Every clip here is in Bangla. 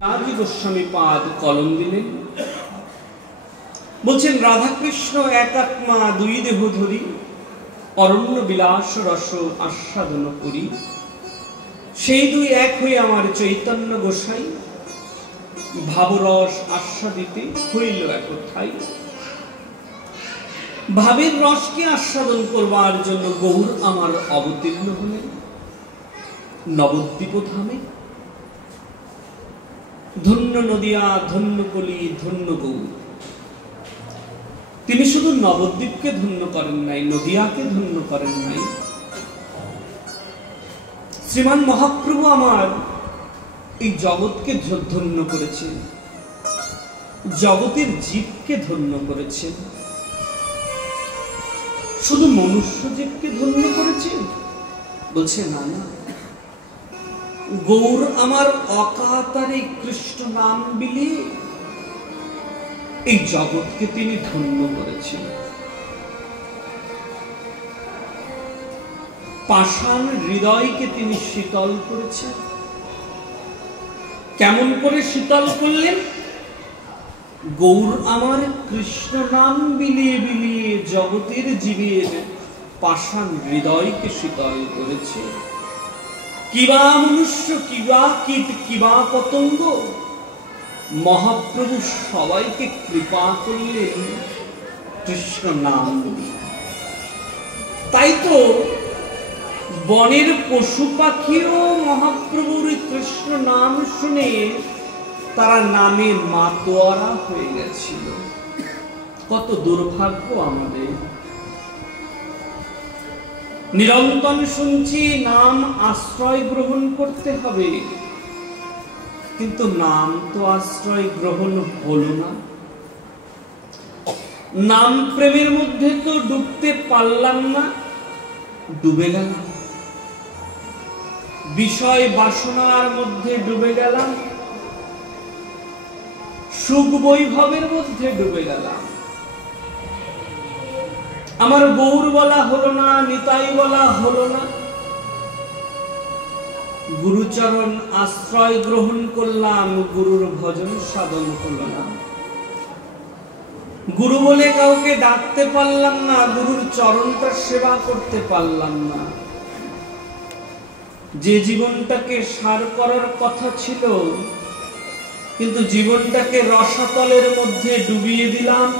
রাজি গোস্বামী পাদ কলম দিলেন, বলছেন রাধা কৃষ্ণ এক আত্মা দুই দেহ ধরি অরণ্য বিলাস রস আস্বাদন করি। সেই দুই এক হয়ে আমার চৈতন্য গোসাই ভাবরস আস্বাদিতে হইল একথাই। ভাবের রসকে আস্বাদন করবার জন্য গৌর আমার অবতীর্ণ হলেন নবদ্বীপ ধামে। ধন্য নদিয়া, ধন্য কলি, ধন্য গৌর। তিনি শুধু নবদ্বীপকে ধন্য করেন নাই, নদিয়াকে ধন্য করেন নাই। শ্রীমান মহাপ্রভু আমার এই জগৎকে ধন্য করেছেন, জগতের জীবকে ধন্য করেছেন। শুধু মনুষ্য জীবকে ধন্য করেছেন বলছে না, না, গৌর আমার অকাতরে কৃষ্ণ নাম বিলিয়ে এই জগৎকে তিনি ধন্য করেছেন। পাষাণ হৃদয়কে তিনি শীতল করেছেন। কেমন করে শীতল করলেন? গৌর আমার কৃষ্ণ নাম বিলিয়ে বিলিয়ে জগতের জীবের পাষাণ হৃদয়কে শীতল করেছে। কিবা মনুষ্য, কিবা কীট, কিবা পতঙ্গ, মহাপ্রভু সবাইকে কৃপা করলেন কৃষ্ণ নাম দিয়ে। তাই তো বনের পশু পাখিও মহাপ্রভুর কৃষ্ণ নাম শুনে তারা নামে মাতোয়ারা হয়ে গেছিল। কত দুর্ভাগ্য আমাদের! নিরন্তর শুনছি নাম আশ্রয় গ্রহণ করতে হবে, কিন্তু নাম তো আশ্রয় গ্রহণ হলো না। নাম প্রেমের মধ্যে তো ডুবতে পারলাম না, ডুবে গেলাম। বিষয় বাসনার মধ্যে ডুবে গেলাম, সুখ বৈভবের মধ্যে ডুবে গেলাম। আমার গৌর বলা হলো না, নিতাই বলা হলো না। গুরুচরণ আশ্রয় গ্রহণ করলাম, গুরুর ভজন সাধন হলো না। গুরু বলে কাউকে ডাকতে পারলাম না, গুরুর চরণটা সেবা করতে পারলাম না। যে জীবনটাকে সার করার কথা ছিল, কিন্তু জীবনটাকে রসাতলের মধ্যে ডুবিয়ে দিলাম,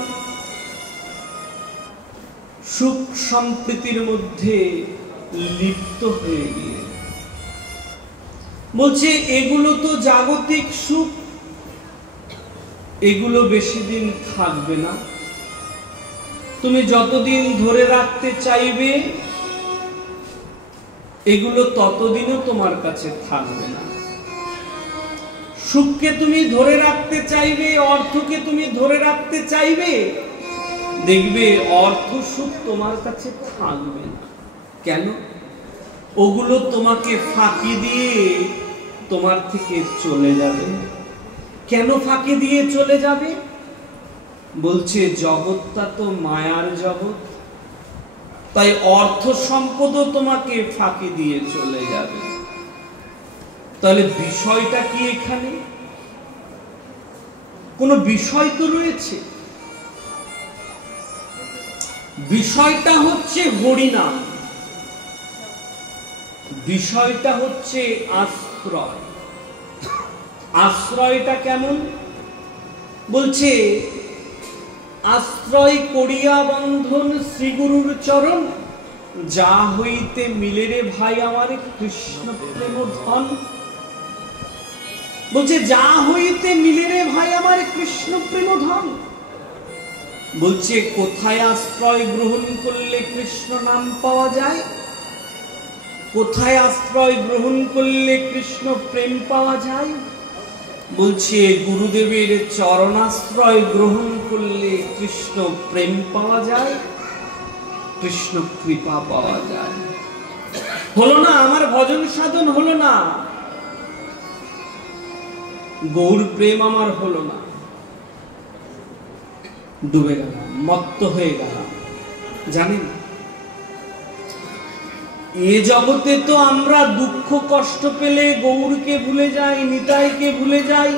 সুখ সম্প্রীতির মধ্যে লিপ্ত হয়ে গিয়ে। বলছে এগুলো তো জাগতিক সুখ, এগুলো বেশি দিন থাকবে না। তুমি যতদিন ধরে রাখতে চাইবে এগুলো ততদিনও তোমার কাছে থাকবে না। সুখকে তুমি ধরে রাখতে চাইবে, অর্থকে তুমি ধরে রাখতে চাইবে, দেখবে অর্থ সুখ তোমার কাছে থাকবে না। কেন? ওগুলো তোমাকে ফাঁকি দিয়ে তোমার থেকে চলে যাবে। কেন ফাঁকি দিয়ে চলে যাবে? বলছে জগৎটা তো মায়ার জগৎ, তাই অর্থ সম্পদও তোমাকে ফাঁকি দিয়ে চলে যাবে। তাহলে বিষয়টা কি? এখানে কোনো বিষয় তো রয়েছে। বিষয়টা হচ্ছে হরিনাম, বিষয়টা হচ্ছে আশ্রয়। আশ্রয়টা কেমন? বলছে আশ্রয় করিয়া বন্ধন শ্রীগুরুর চরণ, যা হইতে মিলে রে ভাই আমার কৃষ্ণ প্রেম ধন। বলছে যা হইতে মিলে রে ভাই আমার কৃষ্ণ প্রেম ধন। বলছে কোথায় আশ্রয় গ্রহণ করলে কৃষ্ণ নাম পাওয়া যায়? কোথায় আশ্রয় গ্রহণ করলে কৃষ্ণ প্রেম পাওয়া যায়? বলছে গুরুদেবের চরণাশ্রয় গ্রহণ করলে কৃষ্ণ প্রেম পাওয়া যায়, কৃষ্ণ কৃপা পাওয়া যায়। হলো না, আমার ভজন সাধন হলো না, গৌর প্রেম আমার হলো না, ডুবে গেলাম, মত্ত হয়ে গেলাম। জানেন এ জগতে তো আমরা দুঃখ কষ্ট পেলে গৌরকে ভুলে যাই, নিতাইকে ভুলে যাই।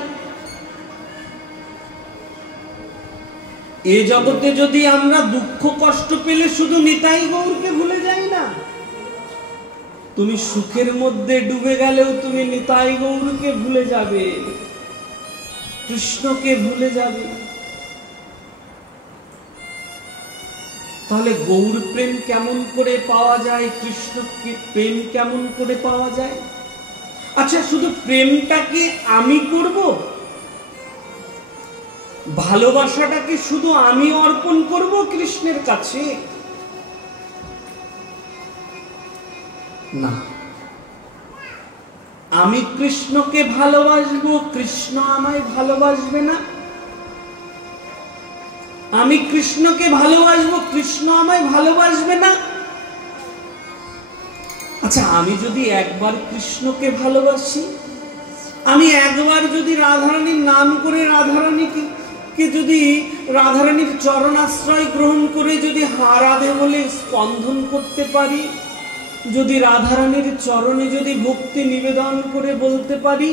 এ জগতে যদি আমরা দুঃখ কষ্ট পেলে শুধু নিতাই গৌরকে ভুলে যাই না, তুমি সুখের মধ্যে ডুবে গেলেও তুমি নিতাই গৌরকে ভুলে যাবে, কৃষ্ণকে ভুলে যাবে। তাহলে গৌর প্রেম কেমন করে পাওয়া যায়, কৃষ্ণ প্রেম কেমন করে পাওয়া যায়? আচ্ছা, শুধু প্রেমটাকে আমি করব, ভালোবাসাটাকে শুধু আমি অর্পণ করব কৃষ্ণের কাছে? না, আমি কৃষ্ণকে ভালোবাসবো, কৃষ্ণ আমায় ভালোবাসবে না। আমি কৃষ্ণকে ভালোবাসবো, কৃষ্ণ আমায় ভালোবাসবে না। আচ্ছা, আমি যদি একবার কৃষ্ণকে ভালোবাসি, আমি একবার যদি রাধারানীর নাম করে রাধারানীকে যদি রাধারানীর চরণাশ্রয় গ্রহণ করে যদি হারাধে বলে স্পন্দন করতে পারি, যদি রাধারানীর চরণে যদি ভক্তি নিবেদন করে বলতে পারি,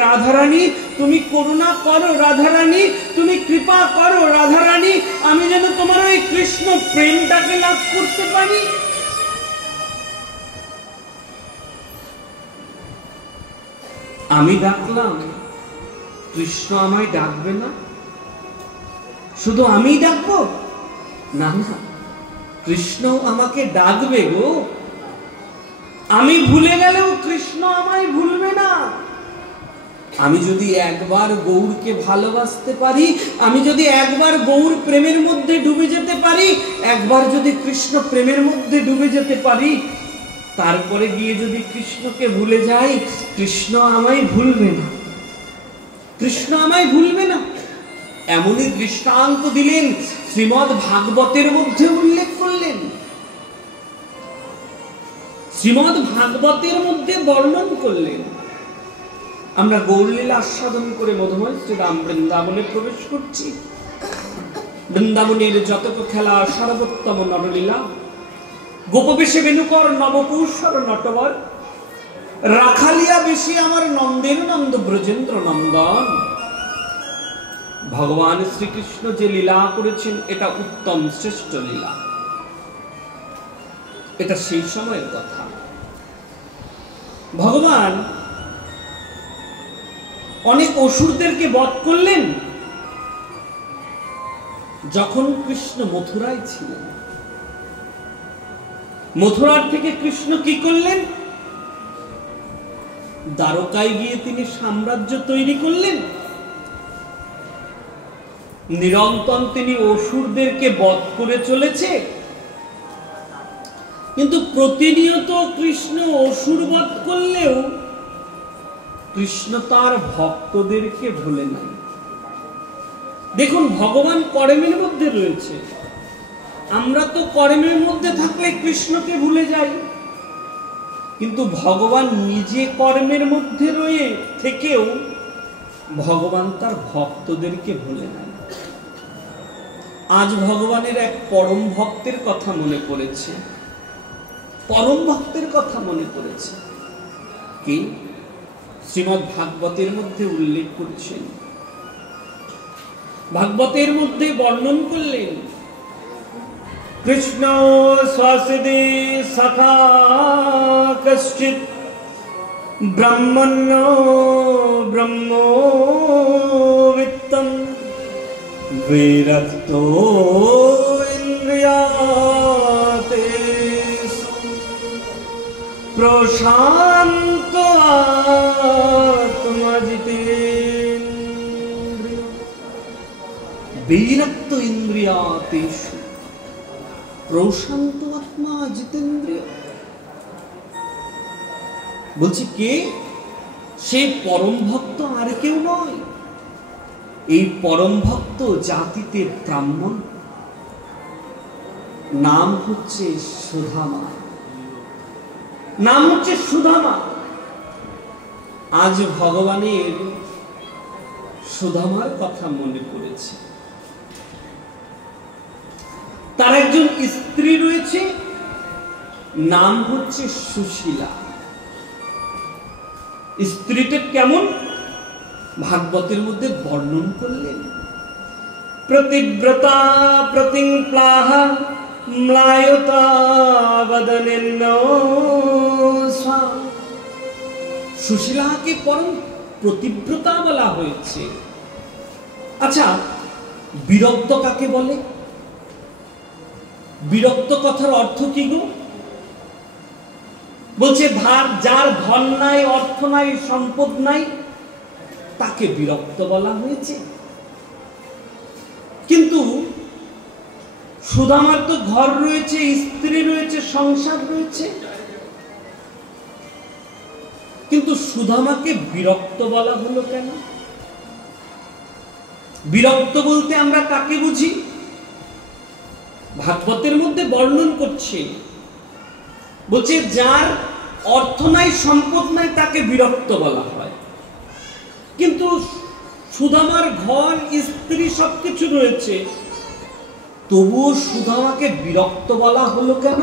রাধারানী তুমি করুণা করো, রাধারানী তুমি কৃপা করো, রাধারানী আমি যেন তোমার ওই কৃষ্ণ প্রেমটাকে লাভ করতে পারি। আমি ডাকলাম, কৃষ্ণ আমায় ডাকবে না? শুধু আমি ডাকবো? না না, কৃষ্ণ আমাকে ডাকবে গো। আমি ভুলে গেলেও কৃষ্ণ আমায় ভুলবে না। আমি যদি একবার গৌরকে ভালোবাসতে পারি, আমি যদি একবার গৌর প্রেমের মধ্যে ডুবে যেতে পারি, একবার যদি কৃষ্ণ প্রেমের মধ্যে ডুবে যেতে পারি, তারপরে গিয়ে যদি কৃষ্ণকে ভুলে যাই, কৃষ্ণ আমায় ভুলবে না, কৃষ্ণ আমায় ভুলবে না। এমনই দৃষ্টান্ত দিলেন, শ্রীমদ্ ভাগবতের মধ্যে উল্লেখ করলেন, শ্রীমদ্ ভাগবতের মধ্যে বর্ণন করলেন। আমরা গৌরলীলা আস্বাদন করে মধুময় শ্রীরাম বৃন্দাবনে প্রবেশ করছি। বৃন্দাবনের যতক খেলা সর্বোত্তম নরলীলা, গোপবেশে বেণুকর নবকৌশর নটবর, রাখালিয়া বেশি আমার নন্দের নন্দ ব্রজেন্দ্র নন্দন। ভগবান শ্রীকৃষ্ণ যে লীলা করেছেন, এটা উত্তম শ্রেষ্ঠ লীলা। এটা সেই সময়ের কথা। ভগবান অনেক অসুরদেরকে বধ করলেন যখন কৃষ্ণ মথুরায় ছিলেন। মথুরার থেকে কৃষ্ণ কি করলেন? দ্বারকায় গিয়ে তিনি সাম্রাজ্য তৈরি করলেন। নিরন্তর তিনি অসুরদেরকে বধ করে চলেছে, কিন্তু প্রতিনিয়ত কৃষ্ণ অসুর বধ করলেও কৃষ্ণ তার ভক্তদেরকে ভুলে নাই। দেখুন, ভগবান কর্মের মধ্যে রয়েছে, আমরা তো কর্মের মধ্যে থাকলে কৃষ্ণকে ভুলে যাই, কিন্তু ভগবান নিজে কর্মের মধ্যে রয়ে থেকেও ভগবান তার ভক্তদেরকে ভুলে নাই। আজ ভগবানের এক পরম ভক্তের কথা মনে পড়েছে, পরম ভক্তের কথা মনে পড়েছে। কি? শ্রীমদ্ ভাগবতের মধ্যে উল্লেখ করছেন, ভাগবতের মধ্যে বর্ণন করলেন, কৃষ্ণ স্বাসিদে সখা কশ্চিৎ ব্রহ্মণ্য ব্রহ্মোবিত্তম বিরক্তো ইন্দ্রিয়াতে প্রশান্ত আত্মা জিতেন্দ্রিয়। বিরক্ত ইন্দ্রিয়াতেষু প্রশান্ত আত্মা জিতেন্দ্রিয়। বলছি কে? সেই পরম ভক্ত আর কেউ নয়। এই পরম ভক্ত জাতিতে ব্রাহ্মণ, নাম হচ্ছে সুধামা, নাম হচ্ছে সুধামা। আজ ভগবানের সুধামার কথা মনে পড়েছে। তার একজন স্ত্রী রয়েছে, নাম হচ্ছে সুশীলা। স্ত্রীটা কেমন ভাগবতের মধ্যে বর্ণন করলেন। প্রতিব্রতা প্রতিপ্লাহা ম্লায়তা বদনেন। সুশীলাকে পরম প্রতিব্রতা বলা হয়েছে। আচ্ছা, বিরক্ত কাকে বলে? বিরক্ত কথার অর্থ কি গো? বলছে যার ধন নাই, অর্থ নাই, সম্পদ নাই, তাকে বিরক্ত বলা হয়েছে। কিন্তু সুদামার তো ঘর রয়েছে, স্ত্রী রয়েছে, সংসার রয়েছে, কিন্তু সুদামাকে বিরক্ত বলা হলো কেন? বিরক্ত বলতে আমরা কাকে বুঝি? ভাগবতের মধ্যে বর্ণন করছে, বলছে যার অর্থ নাই, সম্পদ নাই, তাকে বিরক্ত বলা হয়। কিন্তু সুদামার ঘর, স্ত্রী সবকিছু রয়েছে, তবুও সুদামাকে বিরক্ত বলা হলো কেন?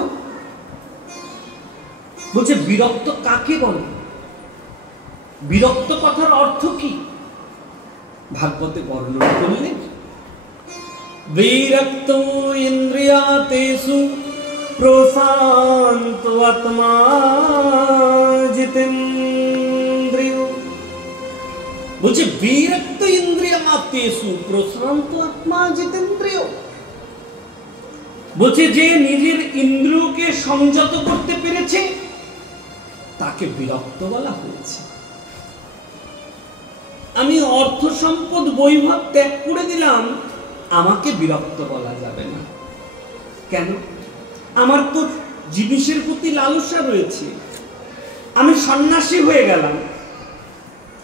বলছে বিরক্ত কাকে বলে? বিরক্ত কথার অর্থ কি? ভাগবতে বর্ণন করলেন, বিরক্ত ইন্দ্রিয়াতেষু প্রশান্ত আত্মা জিতেন্দ্রিয়। বলছে বিরক্ত ইন্দ্রিয়াতেষু প্রশান্ত আত্মা জিতেন্দ্রিয়। বলছে যে নিজের ইন্দ্রিয়কে সংযত করতে পেরেছে, তাকে বিরক্ত বলা হয়েছে। আমি অর্থ সম্পদ বৈভব ত্যাগ করে দিলাম, আমাকে বিরক্ত বলা যাবে না। কেন? আমার তো জিনিসের প্রতি লালসা রয়েছে। আমি সন্ন্যাসী হয়ে গেলাম,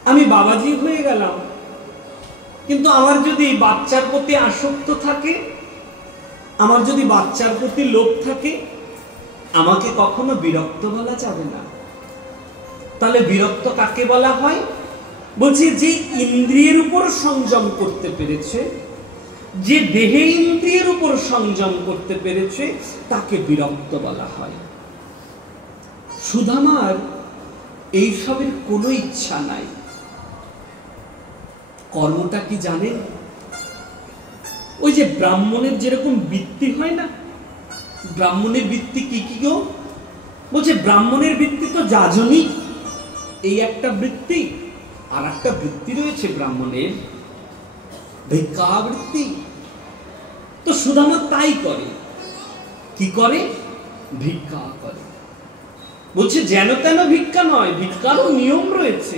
আমি বাবাজি হয়ে গেলাম, কিন্তু আমার যদি বাচ্চার প্রতি আসক্ত থাকে, আমার যদি বাচ্চার প্রতি লোভ থাকে, আমাকে কখনো বিরক্ত বলা যাবে না। তাহলে বিরক্ত কাকে বলা হয়? বলছি যে ইন্দ্রিয়ের উপর সংযম করতে পেরেছে, যে দেহে ইন্দ্রিয়ের উপর সংযম করতে পেরেছে, তাকে বিরক্ত বলা হয়। সুদামার এইসবের কোনো ইচ্ছা নাই। কর্মটা কি জানেন? ওই যে ব্রাহ্মণের যেরকম বৃত্তি হয় না, ব্রাহ্মণের বৃত্তি কি কি গো? বলছে ব্রাহ্মণের বৃত্তি তো যাজনী, এই একটা বৃত্তি। আর একটা বৃত্তি রয়েছে ব্রাহ্মণের, ভিক্ষাবৃত্তি। তো সুদামা তাই করে। কি করে? ভিক্ষা করে। বলছে যেন তেন ভিক্ষা নয়, ভিক্ষারও নিয়ম রয়েছে।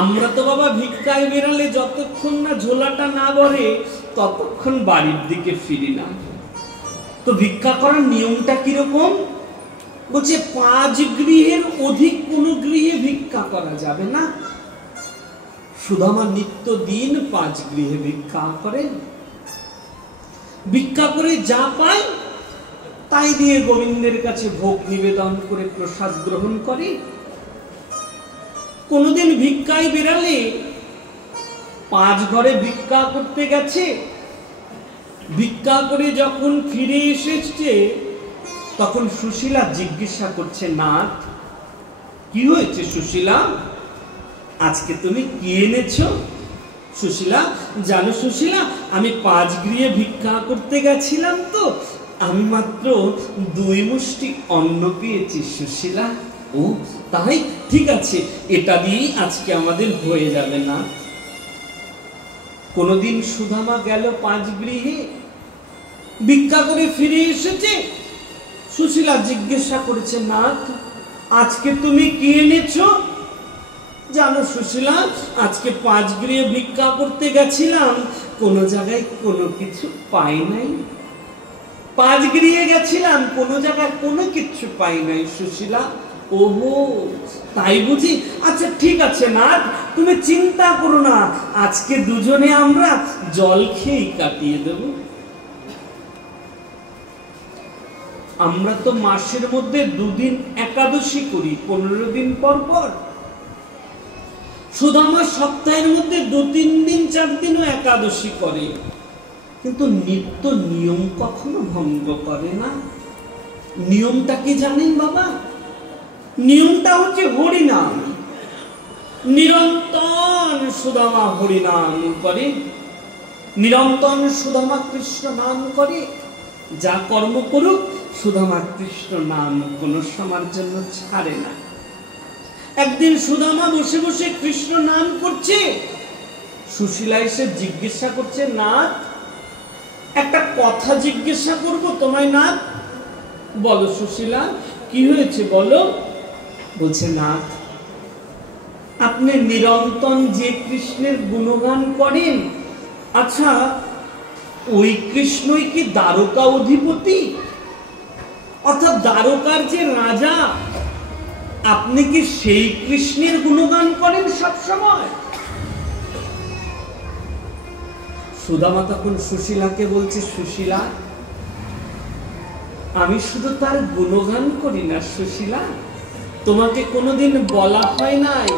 আমরা তো বাবা ভিক্ষায় বেরালে যতক্ষণ না ঝোলাটা না ভরে, ততক্ষণ বাড়ির দিকে ফিরি না। তো ভিক্ষা করার নিয়মটা কিরকম? বলছে 5 গৃহের অধিক কোন গৃহে ভিক্ষা করা যাবে না। সুদামা নিত্য দিন 5 গৃহে ভিক্ষা করেন। ভিক্ষা করে যা পায় তাই দিয়ে গোবিন্দের কাছে ভোগ নিবেদন করে প্রসাদ গ্রহণ করে। কোনদিন ভিক্ষায় বেরালে 5 ঘরে ভিক্ষা করতে গেছে, ভিক্ষা করে যখন ফিরে এসেছে, তখন সুশীলা জিজ্ঞাসা করছে, নাথ কি হয়েছে সুশীলা, আজকে তুমি কি এনেছো? সুশীলা, জানো সুশীলা, আমি 5 গৃহে ভিক্ষা করতে গেছিলাম, তো আমি মাত্র 2 মুষ্টি অন্ন পেয়েছি সুশীলা। ও তাই, ঠিক আছে, এটা দিয়েই আজকে আমাদের হয়ে যাবে না। কোনদিন সুদামা গেল 5 গৃহে, ভিক্ষা করে ফিরে এসেছে। সুশীলা জিজ্ঞাসা করেছে, নাথ আজকে তুমি কি এনেছো? জানো সুশীলা, আজকে 5 গৃহে ভিক্ষা করতে গেছিলাম, কোন জায়গায় কোনো কিছু পাই নাই। 5 গৃহে গেছিলাম, কোন জায়গায় কোনো কিছু পাই নাই সুশীলা। ওহো তাই বুঝি? আচ্ছা ঠিক আছে নাথ, তুমি চিন্তা করো না, আজকে দুজনে আমরা জল খেয়ে কাটিয়ে দেব। আমরা তো মাসের মধ্যে 2 দিন একাদশী করি, 15 দিন পর পর। সুদামা সপ্তাহের মধ্যে 2-3 দিন 4 দিনও একাদশী করে, কিন্তু নিত্য নিয়ম কখনো ভঙ্গ করে না। নিয়মটা কি জানেন বাবা? নিয়মটা হচ্ছে হরিনাম। নিরন্তর সুদামা হরিনাম করে, নিরন্তর সুদামা কৃষ্ণ নাম করে। যা কর্ম করুক সুদামা কৃষ্ণ নাম কোন সময়ের জন্য ছাড়ে না। একদিন সুদামা বসে বসে কৃষ্ণ নাম করছে, সুশীলা এসে জিজ্ঞাসা করছে, নাথ একটা কথা জিজ্ঞাসা করব তোমায় নাথ। বলো সুশীলা, কি হয়েছে বলো। বলছে, নাথ আপনি নিরন্তর যে কৃষ্ণের গুণগান করেন, আচ্ছা ওই কৃষ্ণই কি দ্বারকা অধিপতি, অর্থাৎ দ্বারকার যে রাজা, আপনি কি সেই কৃষ্ণের গুণগান করেন সব সময়? সুদামা তখন সুশীলাকে বলছে, সুশীলা আমি শুধু তার গুণগান করি না সুশীলা, তোমাকে কোনোদিন বলা হয় নাই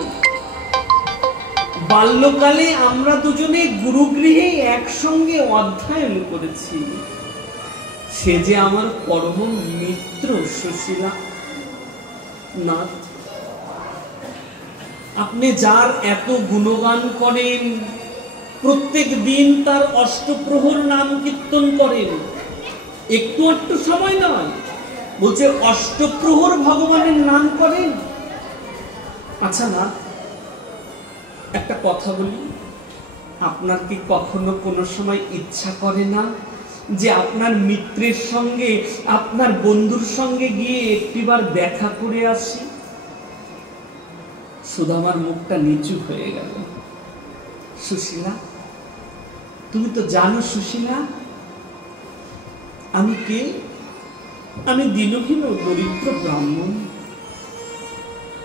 বাল্যকালে আমরা দুজনে গুরুগৃহে একসঙ্গে অধ্যয়ন করেছি, সে যে আমার পরম মিত্র সুশীলা। না, আপনি যার এত গুণগান করেন, প্রত্যেক দিন তার অষ্টপ্রহর নাম কীর্তন করেন, একটু একটু সময় নয়, বলছে অষ্টপ্রহর ভগবানের নাম করেন। আচ্ছা না, একটা কথা বলি, আপনার কি কখনো কোনো সময় ইচ্ছা করে না যে আপনার মিত্রের সঙ্গে, আপনার বন্ধুর সঙ্গে গিয়ে একটিবার দেখা করে আসি? সুদামার মুখটা নিচু হয়ে গেল। সুশীলা, তুমি তো জানো সুশীলা আমি কে? আমি দীনহীন দরিদ্র ব্রাহ্মণ।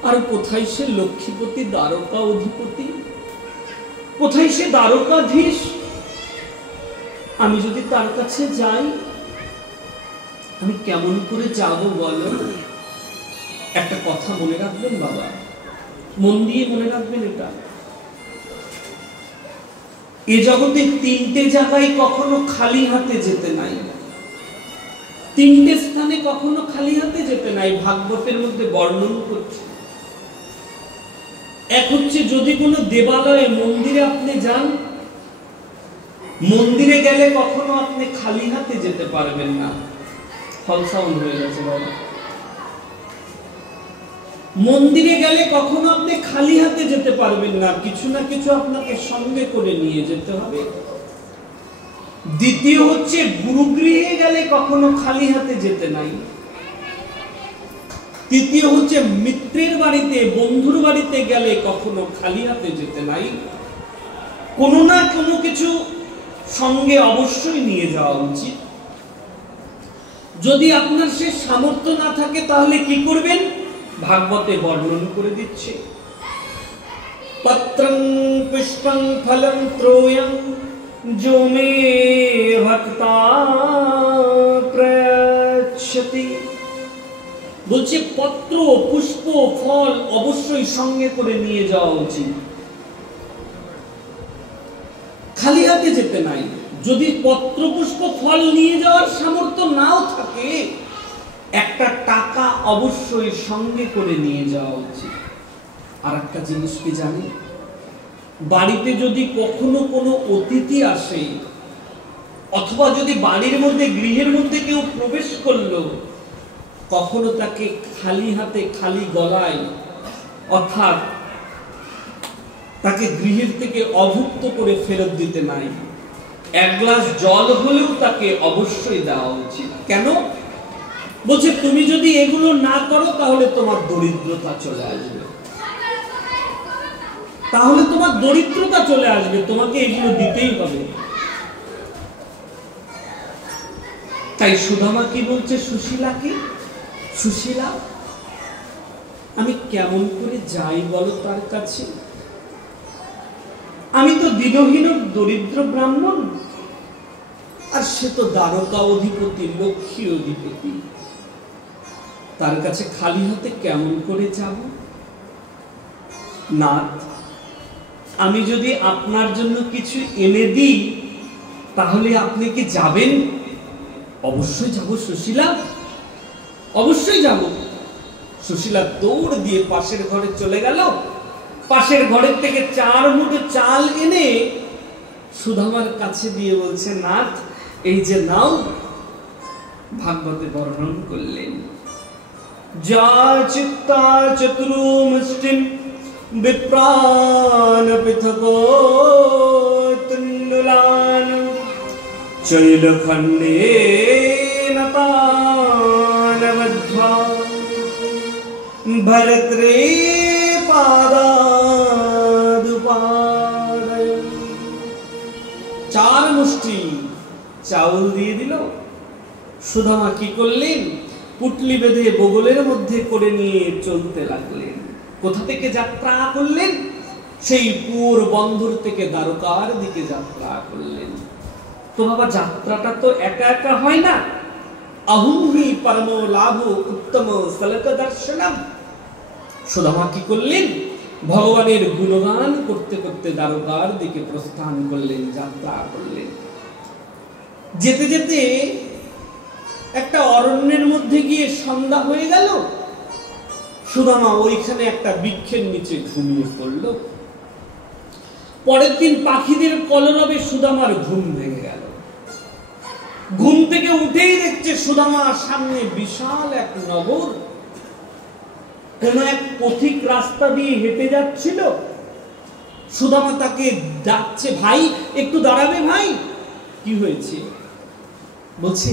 আর কোথায় সে লক্ষ্মীপতি দ্বারকা অধিপতি, কোথায় সে দ্বারকাধীশ? আমি যদি তার কাছে যাই, আমি কেমন করে যাব বলো? একটা কথা মনে রাখবেন বাবা, মন দিয়ে মনে রাখবেন, এটা এ জগতে তিনটে জায়গায় কখনো খালি হাতে যেতে নাই, তিনটে স্থানে কখনো খালি হাতে যেতে নাই। ভাগবতের মধ্যে বর্ণন করছে। এক হচ্ছে যদি কোনো দেবালয়ে, মন্দিরে আপনি যান, মন্দিরে গেলে কখনো আপনি খালি হাতে যেতে পারবেন না। ফল সাউন্ড হয়ে গেছে বাবা। মন্দিরে গেলে কখনো আপনি খালি হাতে যেতে পারবেন না, কিছু না কিছু আপনাকে সঙ্গে করে নিয়ে যেতে হবে। দ্বিতীয় হচ্ছে গুরুগৃহে গেলে কখনো খালি হাতে যেতে নাই। তৃতীয় হচ্ছে মিত্রের বাড়িতে, বন্ধুর বাড়িতে গেলে কখনো খালি হাতে যেতে নাই। কোনো না কোনো কিছু সঙ্গে অবশ্যই নিয়ে যাওয়া উচিত। যদি আপনার সে সামর্থ্য না থাকে তাহলে কি করবেন? ভাগবতে বর্ণন করে দিচ্ছে, পত্রং পুষ্পং ফলং ত্রয়ং जो मे भक्ता प्रयच्छति। বলছে পত্র, পুষ্প, ফল অবশ্যই সঙ্গে করে নিয়ে যাওয়া উচিত, খালি হাতে যেতে নাই। যদি পত্র, পুষ্প, ফল নিয়ে যাওয়ার সামর্থ্য নাও থাকে, একটা টাকা অবশ্যই সঙ্গে করে নিয়ে যাওয়া উচিত। আর একটা জিনিস কি জানি, বাড়িতে যদি কখনো কোনো অতিথি আসে, অথবা যদি বাড়ির মধ্যে, গৃহের মধ্যে কেউ প্রবেশ করলো, কখনো তাকে খালি হাতে, খালি গলায়, অর্থাৎ তাকে গৃহের থেকে অভুক্ত করে ফেরত দিতে নাই। এক গ্লাস জল হলেও তাকে অবশ্যই দেওয়া উচিত। কেন? বলছে তুমি যদি এগুলো না করো তাহলে তোমার দরিদ্রতা চলে আসবে, তাহলে তোমার দরিদ্রতা চলে আসবে, তোমাকে এগুলো দিতেই হবে। তাই সুদামা কি বলছে সুশীলাকে, সুশীলা আমি কেমন করে যাই বলো তার কাছে? আমি তো দীনহীন দরিদ্র ব্রাহ্মণ, আর সে তো দ্বারকা অধিপতি, লক্ষ্মী অধিপতি, তার কাছে খালি হাতে কেমন করে যাব? নাথ, আমি যদি আপনার জন্য কিছু এনে দিই তাহলে আপনি কি যাবেন? অবশ্যই যাব সুশীলা, অবশ্যই যাব। সুশীলা দৌড় দিয়ে পাশের ঘরে চলে গেল। পাশের ঘরের থেকে 4 মুঠো চাল এনে সুদামার কাছে দিয়ে বলছে, নাথ এই যে নাও। ভাগবতে বর্ণন করলেন, যা চিত্তা চতুর্মুষ্টিম বিপ্রাণ পৃথকো তুণ্ডুলান চৈলখণ্ডেন তান বদ্ধ্বা ভরত্রে পাদাদুপাদয়। 4 মুষ্টি চাউল দিয়ে দিল। সুদামা কি করলেন? পুটলি বেঁধে বগলের মধ্যে করে নিয়ে চলতে লাগলেন। কোথা থেকে যাত্রা করলেন? সেই পুর বন্দর থেকে দ্বারকার দিকে যাত্রা করলেন। তো বাবা, যাত্রাটা তো একা একা হয় না। আহুহি পরম লাভ উত্তম সলক দর্শনম। সুদামা কি করলেন? ভগবানের গুণগান করতে করতে দ্বারকার দিকে প্রস্থান করলেন, যাত্রা করলেন। যেতে যেতে একটা অরণ্যের মধ্যে গিয়ে সন্ধ্যা হয়ে গেল। সুদামা ওইখানে একটা বৃক্ষের নিচে ঘুমিয়ে পড়ল। পরের দিন পাখিদের কলরবে সুদামার ঘুম ভেঙে গেল। ঘুম থেকে উঠেই দেখছে সুদামার সামনে বিশাল এক নগর। কোন এক পথিক রাস্তা দিয়ে হেঁটে যাচ্ছিল। সুদামা তাকে ডাকছে, ভাই একটু দাঁড়াবে ভাই। কি হয়েছে? বলছে,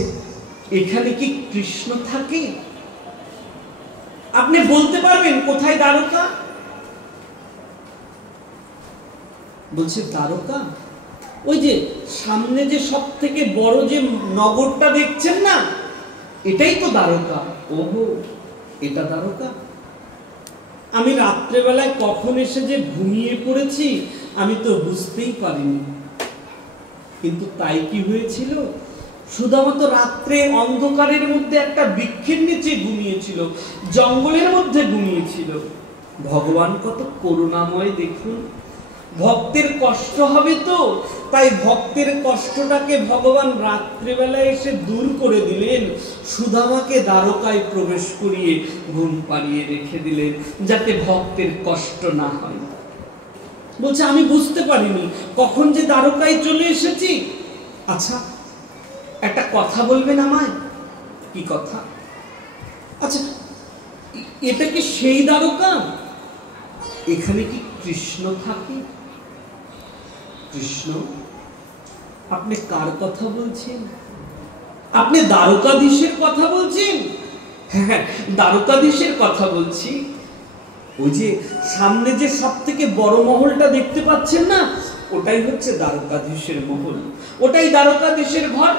এখানে কি কৃষ্ণ থাকে? আপনি বলতে পারবেন কোথায় দ্বারকা? বলছে, দ্বারকা ওই যে সামনে যে সব থেকে বড় যে নগরটা দেখছেন না, এটাই তো দ্বারকা। ওহো, এটা দ্বারকা। আমি রাত্রেবেলায় কখন এসে যে ঘুমিয়ে পড়েছি আমি তো বুঝতেই পারিনি। কিন্তু তাই কি হয়েছিল? সুদামা তো রাত্রে অন্ধকারের মধ্যে একটা বৃক্ষের নিচে ঘুমিয়েছিল, জঙ্গলের মধ্যে ঘুমিয়েছিল। ভগবান কত করুণাময় দেখুন। ভক্তের কষ্ট হবে তো, তাই ভক্তের কষ্টটাকে ভগবান রাত্রিবেলায় এসে দূর করে দিলেন। সুদামাকে দ্বারকায় প্রবেশ করিয়ে ঘুম পাড়িয়ে রেখে দিলেন, যাতে ভক্তের কষ্ট না হয়। বলছে, আমি বুঝতে পারিনি কখন যে দ্বারকায় চলে এসেছি। আচ্ছা, একটা কথা বলবেন আমায়? কি কথা? আচ্ছা, এটা কি সেই দ্বারকা? এখানে কি কৃষ্ণ থাকে? কৃষ্ণ? আপনি কার কথা বলছেন? আপনি দ্বারকাধীশের কথা বলছেন? হ্যাঁ, দ্বারকাধীশের কথা বলছি। ওই যে সামনে যে সব থেকে বড় মহলটা দেখতে পাচ্ছেন না, ওটাই হচ্ছে দ্বারকাধীশের মহল, ওটাই দ্বারকাধীশের ঘর।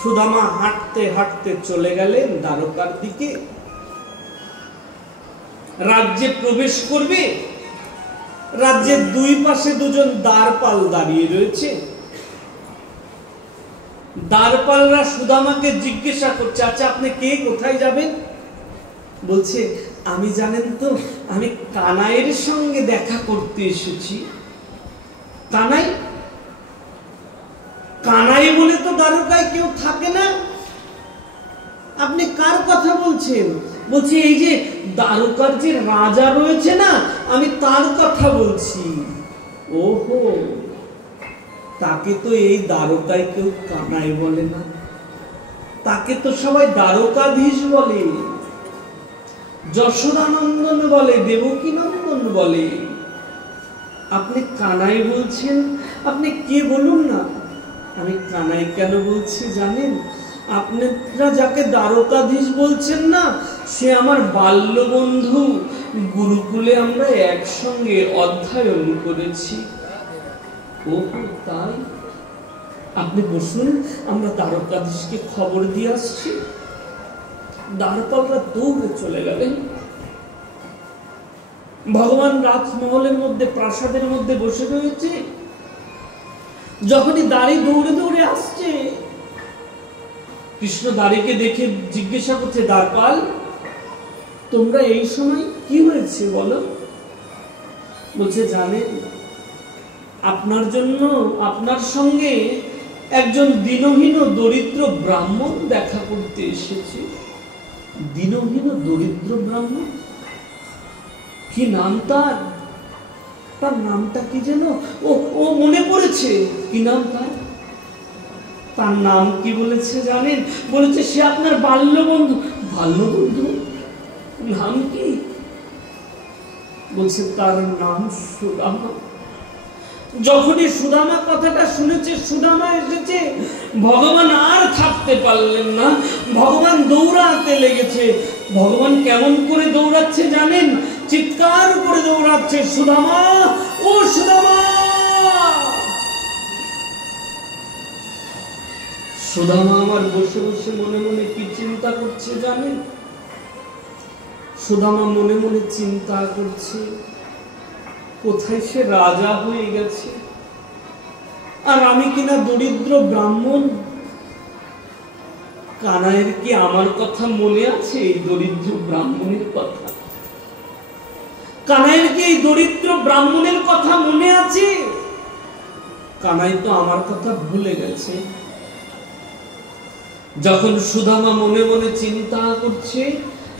সুদামা হাঁটতে হাঁটতে চলে গেলেন দ্বারকার দিকে। রাজ্যে প্রবেশ করবে। রাজ্যের 2 পাশে 2জন দ্বারপাল দাঁড়িয়ে রয়েছে। দ্বারপালরা সুদামাকে জিজ্ঞাসা করছে, আচ্ছা আপনি কে, কোথায় যাবেন? বলছে, আমি জানেন তো, আমি কানাইয়ের সঙ্গে দেখা করতে এসেছি। কানাই? কানাই বলে তো দ্বারকায় কেউ থাকে না। আপনি কার কথা বলছেন? বলছি, এই যে দ্বারকার যে রাজা রয়েছে না, আমি তার কথা বলছি। ওহো, তাকে তো এই দ্বারকায় কেউ কানাই বলে না, তাকে তো সবাই দ্বারকাধীশ বলে, যশোদানন্দন বলে, দেবকী নন্দন বলে। আপনি কানাই বলছেন? আপনি কে বলুন না। আমি কানাই কেন বলছি জানেন? আপনারা যাকে দ্বারকাধীশ বলছেন না, সে আমার বাল্য বন্ধু। গুরুকুলে আমরা একসঙ্গে অধ্যয়ন করেছি। ও তাই? আপনি বসুন, আমরা দ্বারকাধীশকে খবর দিয়ে আসছি। দ্বারপালরা দৌড়ে চলে গেলেন। ভগবান রাজমহলের মধ্যে, প্রাসাদের মধ্যে বসে রয়েছে। যখনই দাঁড়ি দৌড়ে দৌড়ে আসছে, কৃষ্ণ দাঁড়িকে দেখে জিজ্ঞাসা করছে, দ্বারপাল তোমরা এই সময় কি হয়েছে বলো? বলছে, জানেন আপনার জন্য, আপনার সঙ্গে একজন দীনহীন দরিদ্র ব্রাহ্মণ দেখা করতে এসেছে। দীনহীন দরিদ্র ব্রাহ্মণ, কি নাম তার? তার নামটা কি যেন, ও মনে পড়েছে, কি নাম তার? তার নাম কি বলেছে জানেন? বলেছে সে আপনার বাল্যবন্ধু। বাল্যবন্ধু? নাম কি? বলছে তার নাম সুদামা। যখনই সুদামা কথাটা শুনেছে, সুদামা এসেছে, ভগবান আর থাকতে পারলেন না, ভগবান দৌড়াতে লেগেছে। ভগবান কেমন করে দৌড়াচ্ছে জানেন? চিৎকার করে দৌড়াচ্ছে, সুদামা, ও সুদামা। সুদামা আমার বসে বসে মনে মনে কি চিন্তা করছে জানেন? সুদামা মনে মনে চিন্তা করছে, কোথায় সে রাজা হয়ে গেছে, আর আমি কিনা দরিদ্র ব্রাহ্মণ। কানাইয়ের কি আমার কথা মনে আছে? এই দরিদ্র ব্রাহ্মণের কথা, কানাইয়ের কি এই দরিদ্র ব্রাহ্মণের কথা মনে আছে? কানাই তো আমার কথা ভুলে গেছে। যখন সুদামা মনে মনে চিন্তা করছে,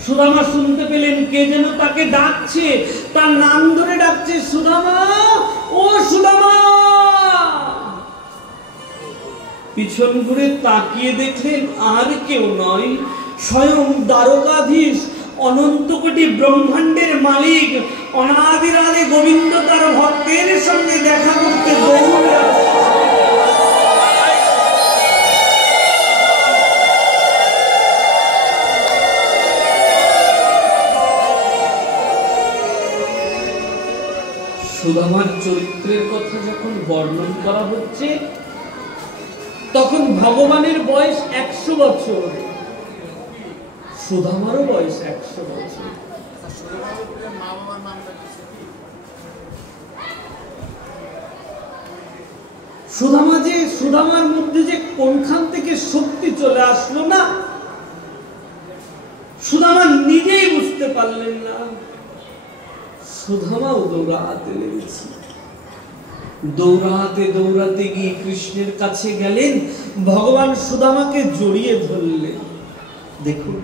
সুদামা শুনতে পেলেন কে যেন তাকে ডাকছে, তার নাম ধরে ডাকছে, সুদামা, ও সুদামা। পিছন ঘুরে তাকিয়ে দেখলেন আর কেউ নয়, স্বয়ং দ্বারকাধীশ, অনন্ত কোটি ব্রহ্মাণ্ডের মালিক, অনাদির আদি গোবিন্দ তার ভক্তের সঙ্গে দেখা করতে দৌড়ে আসছে। সুদামার চরিত্রের কথা যখন বর্ণন করা হচ্ছে, তখন ভগবানের বয়স 100 বছর, সুদামারও বয়স 100 বছর। সুদামার মধ্যে যে কোনখান থেকে শক্তি চলে আসলো না, সুদামা নিজেই বুঝতে পারলেন না। সুদামাও দৌড়াতে লেগেছে, দৌড়াতে দৌড়াতে গিয়ে কৃষ্ণের কাছে গেলেন, ভগবান সুদামাকে জড়িয়ে ধরলেন। দেখুন,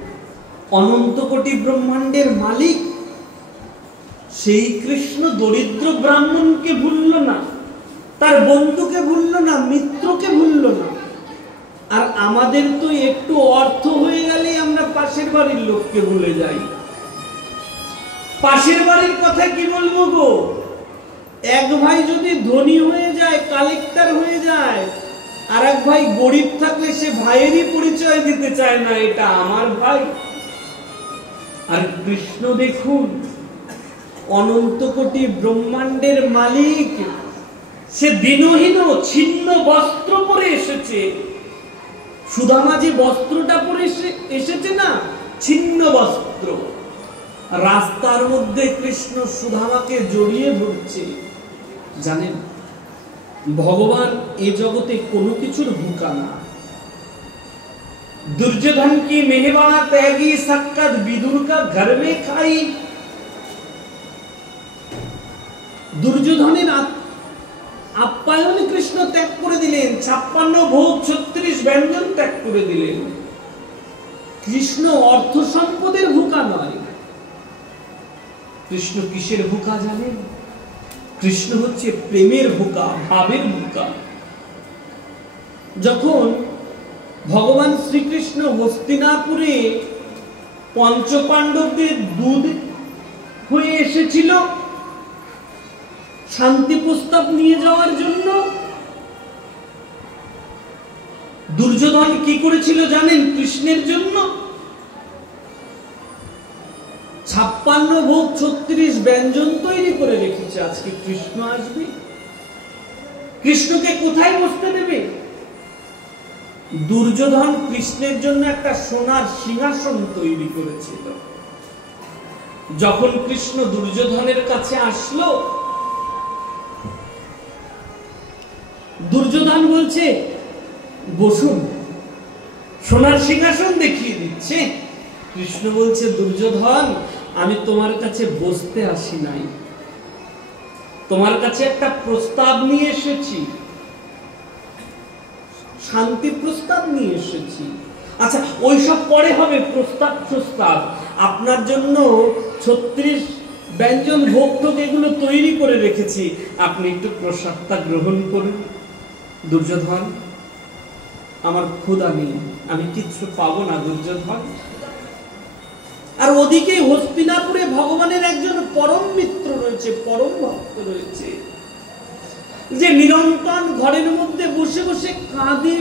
অনন্ত কোটি ব্রহ্মাণ্ডের মালিক সেই কৃষ্ণ দরিদ্র ব্রাহ্মণকে ভুলল না, তার বন্ধুকে ভুলল না, মিত্রকে ভুলল না। আর আমাদের তো একটু অর্থ হয়ে গেলেই আমরা পাশের বাড়ির লোককে ভুলে যাই। পাশের বাড়ির কথা কি বলবো গো, এক ভাই যদি ধনী হয়ে যায়, কালেক্টর হয়ে যায়, আর এক ভাই গরিব থাকলে সে ভাইয়েরই পরিচয় দিতে চায় না, এটা আমার ভাই। আর কৃষ্ণ দেখুন, অনন্ত কোটি ব্রহ্মাণ্ডের মালিক, সে দীনহীন ছিন্ন বস্ত্র পরে এসেছে। সুদামা যে বস্ত্রটা পরে এসেছে না, ছিন্ন বস্ত্র, রাস্তার মধ্যে কৃষ্ণ সুদামাকে জড়িয়ে ধরছে। জানেন, ভগবান এ জগতে কোনো কিছুর ভুকা না। दुर्योधन की मेहवाना त्यागी सक्कत विदुर का घर में खाई। দুর্যোধনের আপ্যায়ন কৃষ্ণ ত্যাগ করে দিলেন, 56 ভোগ 36 ব্যঞ্জন ত্যাগ করে দিলেন। কৃষ্ণ অর্থ সম্পদের ভুকা নয়। কৃষ্ণ কিসের ভুকা জানেন? কৃষ্ণ হচ্ছে প্রেমের ভুকা, ভাবের ভুকা। যখন ভগবান শ্রীকৃষ্ণ হস্তিনাপুরে পঞ্চপাণ্ডবদের দুধ হয়ে এসেছিল শান্তি প্রস্তাব নিয়ে যাওয়ার জন্য, দুর্যোধন কি করেছিল জানেন? কৃষ্ণের জন্য 56 ভোগ 36 ব্যঞ্জন তৈরি করে রেখেছে। আজকে কৃষ্ণ আসবে, কৃষ্ণকে কোথায় বসতে দেবে? দুর্যোধন কৃষ্ণের জন্য একটা সোনার সিংহাসন তৈরি করেছিল। যখন কৃষ্ণ দুর্যোধনের কাছে আসলো, দুর্যোধন বলছে বসুন, সোনার সিংহাসন দেখিয়ে দিচ্ছে। কৃষ্ণ বলছে, দুর্যোধন, আমি তোমার কাছে বসতে আসি নাই, তোমার কাছে একটা প্রস্তাব নিয়ে এসেছি, শান্তি প্রস্তাব নিয়ে এসেছি। আচ্ছা, ওইসব পরে হবে, প্রস্তাব। আপনার জন্য 36 ব্যঞ্জন ভোগ টোগ এগুলো তৈরি করে রেখেছি, আপনি একটু প্রসাদটা গ্রহণ করুন। দুর্যোধন, আমার ক্ষুধা নেই, আমি কিচ্ছু পাবো না দুর্যোধন। আর ওদিকে হস্তিনাপুরে ভগবানের একজন পরম মিত্র রয়েছে, পরম ভক্ত রয়েছে, যে নিরন্তর ঘরের মধ্যে বসে বসে কাঁদে,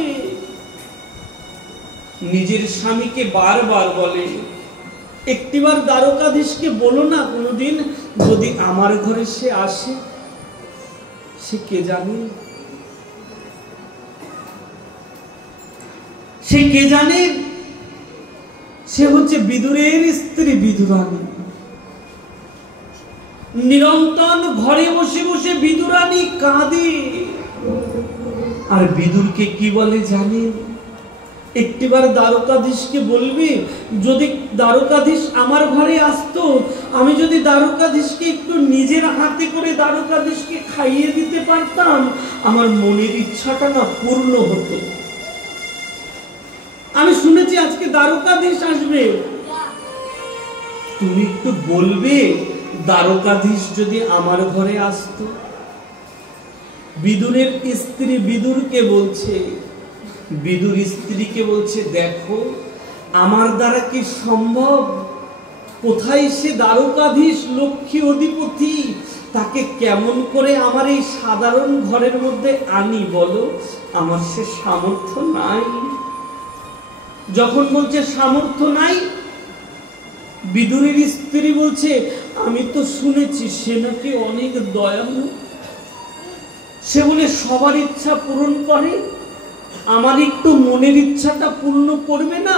নিজের স্বামীকে বারবার বলে, একটিবার দ্বারকাধীশকে বলো না কোনোদিন যদি আমার ঘরে সে আসে। সে কে জানে, সে কে জানে? সে হচ্ছে বিদুরের স্ত্রী বিদুরানী। নিরন্তর ঘরে বসে বসে বিদুরানী কাঁদে। আর বিদুরকে কি বলে জানেন? একটিবার দ্বারকাধীশকে বলবি, যদি দ্বারকাধীশ আমার ঘরে আসতো, আমি যদি দ্বারকাধীশকে একটু নিজের হাতে করে দ্বারকাধীশকে খাইয়ে দিতে পারতাম, আমার মনের ইচ্ছাটা না পূর্ণ হতো। আমি শুনেছি আজকে দ্বারকাধীশ আসবে, তুমি একটু বলবে দ্বারকাধীশ যদি আমার ঘরে আসতো। বিদুরের স্ত্রী বিদুরকে বলছে, বিদুর স্ত্রীকে বলছে, দেখো আমার দ্বারা কি সম্ভব? কোথায় সে দ্বারকাধীশ, লক্ষ্মী অধিপতি, তাকে কেমন করে আমার এই সাধারণ ঘরের মধ্যে আনি বলো? আমার সে সামর্থ্য নাই। যখন বলছে সামর্থ্য নাই, বিদুরের স্ত্রী বলছে, আমি তো শুনেছি সে নাকি অনেক দয়ালু, সে বলে সবার ইচ্ছা পূরণ করে, আমার একটু মনের ইচ্ছাটা পূর্ণ করবে না?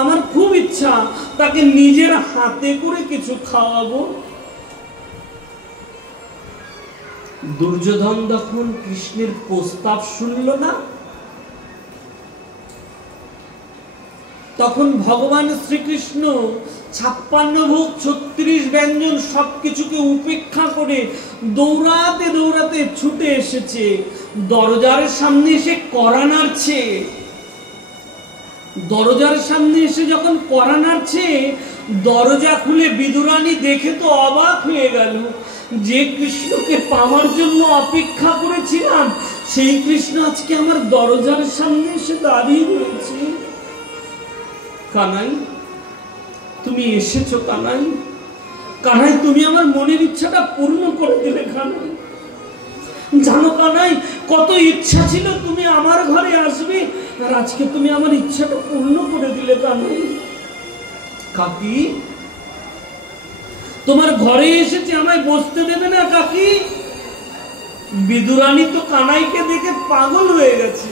আমার খুব ইচ্ছা তাকে নিজের হাতে করে কিছু খাওয়াবো। দুর্যোধন যখন কৃষ্ণের প্রস্তাব শুনল না, তখন ভগবান শ্রীকৃষ্ণ 56 ভোগ 36 ব্যঞ্জন সবকিছুকে উপেক্ষা করে দৌড়াতে দৌড়াতে ছুটে এসেছে, দরজার সামনে এসে কড়া নাড়ছে। দরজার সামনে এসে যখন কড়া নাড়ছে, দরজা খুলে বিদুরানী দেখে তো অবাক হয়ে গেল, যে কৃষ্ণকে পাওয়ার জন্য অপেক্ষা করেছিলাম সেই কৃষ্ণ আজকে আমার দরজার সামনে এসে দাঁড়িয়ে রয়েছে। কানাই, তুমি এসেছো কানাই, কানাই তুমি আমার মনের ইচ্ছাটা পূর্ণ করে দিলে কানাই। জানো কানাই, কত ইচ্ছা ছিল তুমি আমার ঘরে আসবে, আর আজকে তুমি আমার ইচ্ছাটা পূর্ণ করে দিলে কানাই। কাকি, তোমার ঘরে এসেছে, আমায় বসতে দেবে না কাকি? বিদুরানী তো কানাইকে দেখে পাগল হয়ে গেছে।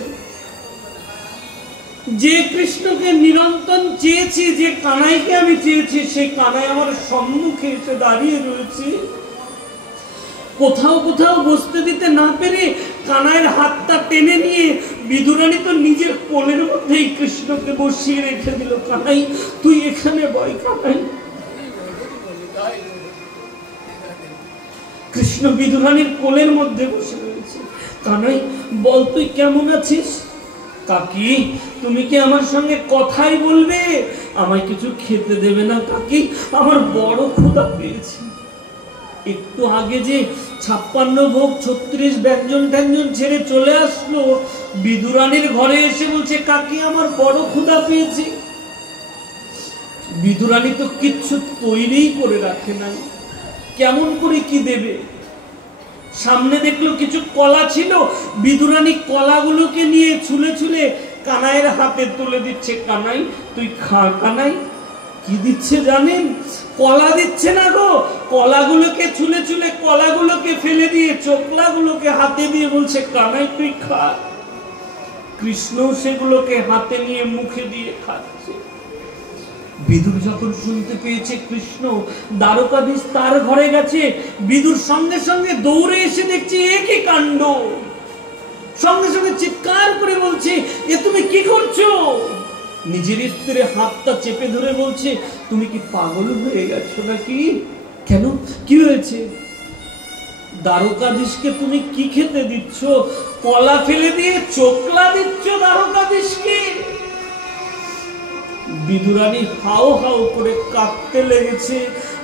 যে কৃষ্ণকে নিরন্তর চেয়েছি, যে কানাইকে আমি চেয়েছি, সেই কানাই আমার সম্মুখে এসে দাঁড়িয়ে রয়েছে। কোথাও কোথাও বসতে দিতে না পেরে কানাইয়ের হাতটা টেনে নিয়ে বিদুরানী তো নিজের কোলের মধ্যেই কৃষ্ণকে বসিয়ে রেখে দিল। কানাই, তুই এখানে বয় কানাই। কৃষ্ণ বিদুরানীর কোলের মধ্যে বসে রয়েছে। কানাই, বল তুই কেমন আছিস? কাকি, তুমি কি আমার সঙ্গে কথাই বলবে? আমায় কিছু খেতে দেবে না কাকি? আমার বড় ক্ষুধা পেয়েছে। একটু আগে যে 56 ভোগ 36 ব্যঞ্জন ট্যাঞ্জন ছেড়ে চলে আসলো, বিদুরানীর ঘরে এসে বলছে, কাকি আমার বড় ক্ষুধা পেয়েছে। বিদুরানী তো কিচ্ছু তৈরি করে রাখে নাই, কেমন করে কি দেবে? সামনে দেখলো কিছু কলা ছিল, বিদুরানী কলাগুলোকে নিয়ে ছুলে ছুলে কানাইয়ের হাতে তুলে দিচ্ছে। কানাই, তুই খা। কানাই কি দিচ্ছে জানেন? কলা দিচ্ছে না গো, কলাগুলোকে ছুলে ছুলে কলাগুলোকে ফেলে দিয়ে চোকলাগুলোকে হাতে দিয়ে বলছে, কানাই তুই খা। কৃষ্ণ সেগুলোকে হাতে নিয়ে মুখে দিয়ে খাচ্ছে। বিদুর যখন শুনতে পেয়েছে কৃষ্ণ দ্বারকাধীশ তার ঘরে গেছে, বিদুর সঙ্গে সঙ্গে দৌড়ে এসে দেখছে এ কি কাণ্ড। সঙ্গে সঙ্গে চিৎকার করে বলছে, এ তুমি কি করছো? নিজের স্ত্রীর হাতটা চেপে ধরে বলছে, তুমি কি পাগল হয়ে গেছো নাকি? কেন, কি হয়েছে? দ্বারকাধীশকে তুমি কি খেতে দিচ্ছ? কলা ফেলে দিয়ে চোকলা দিচ্ছ দ্বারকাধীশকে? বিদুরানী হাও হাও করে কাঁদতে লেগেছে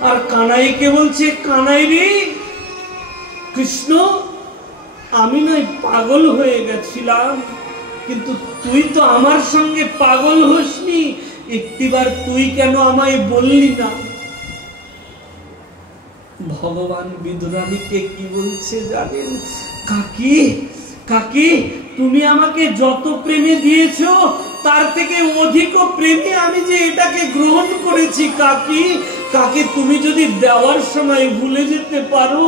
আর কানাইকে বলছে, কানাই রে কৃষ্ণ, আমি নয় পাগল হয়ে গেছিলাম, কিন্তু তুই তো আমার সঙ্গে পাগল হোসনি, একটিবার তুই কেন আমায় বললি না? ভগবান বিদুরানীকে কি বলছে জানেন? কাকি, কাকি, তুমি আমাকে যত প্রেমে দিয়েছো তার থেকে অধিক প্রেমে আমি যে এটাকে গ্রহণ করেছি কাকি। কাকি, তুমি যদি দেওয়ার সময় ভুলে যেতে পারো,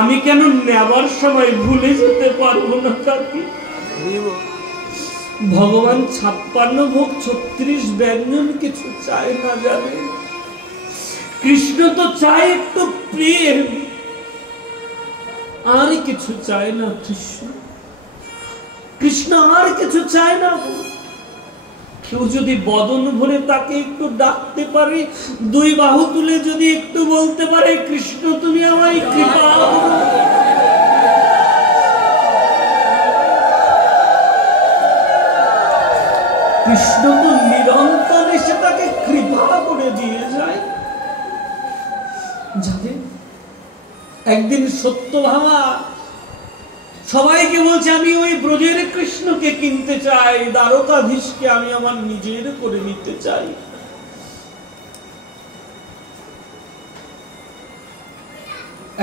আমি কেন নেওয়ার সময় ভুলে যেতে পারবো না কাকি? ভগবান 56 ভোগ 36 ব্যঞ্জন কিছু চায় না জানে। কৃষ্ণ তো চায় একটু প্রেম, আর কিছু চায় না। কৃষ্ণ কৃষ্ণ আর কিছু চায় না। কেউ যদি বদন ভরে তাকে একটু ডাকতে পারে, দুই বাহু তুলে যদি একটু বলতে পারে, কৃষ্ণ তুমি আমায় কৃপা করো, কৃষ্ণ তো নিরন্তর এসে তাকে কৃপা করে দিয়ে যায়। জানেন, একদিন সত্যভামা সবাইকে বলছে, আমি ওই ব্রজের কৃষ্ণকে কিনতে চাই, দ্বারকাধীশকে আমি আমার নিজের করে নিতে চাই।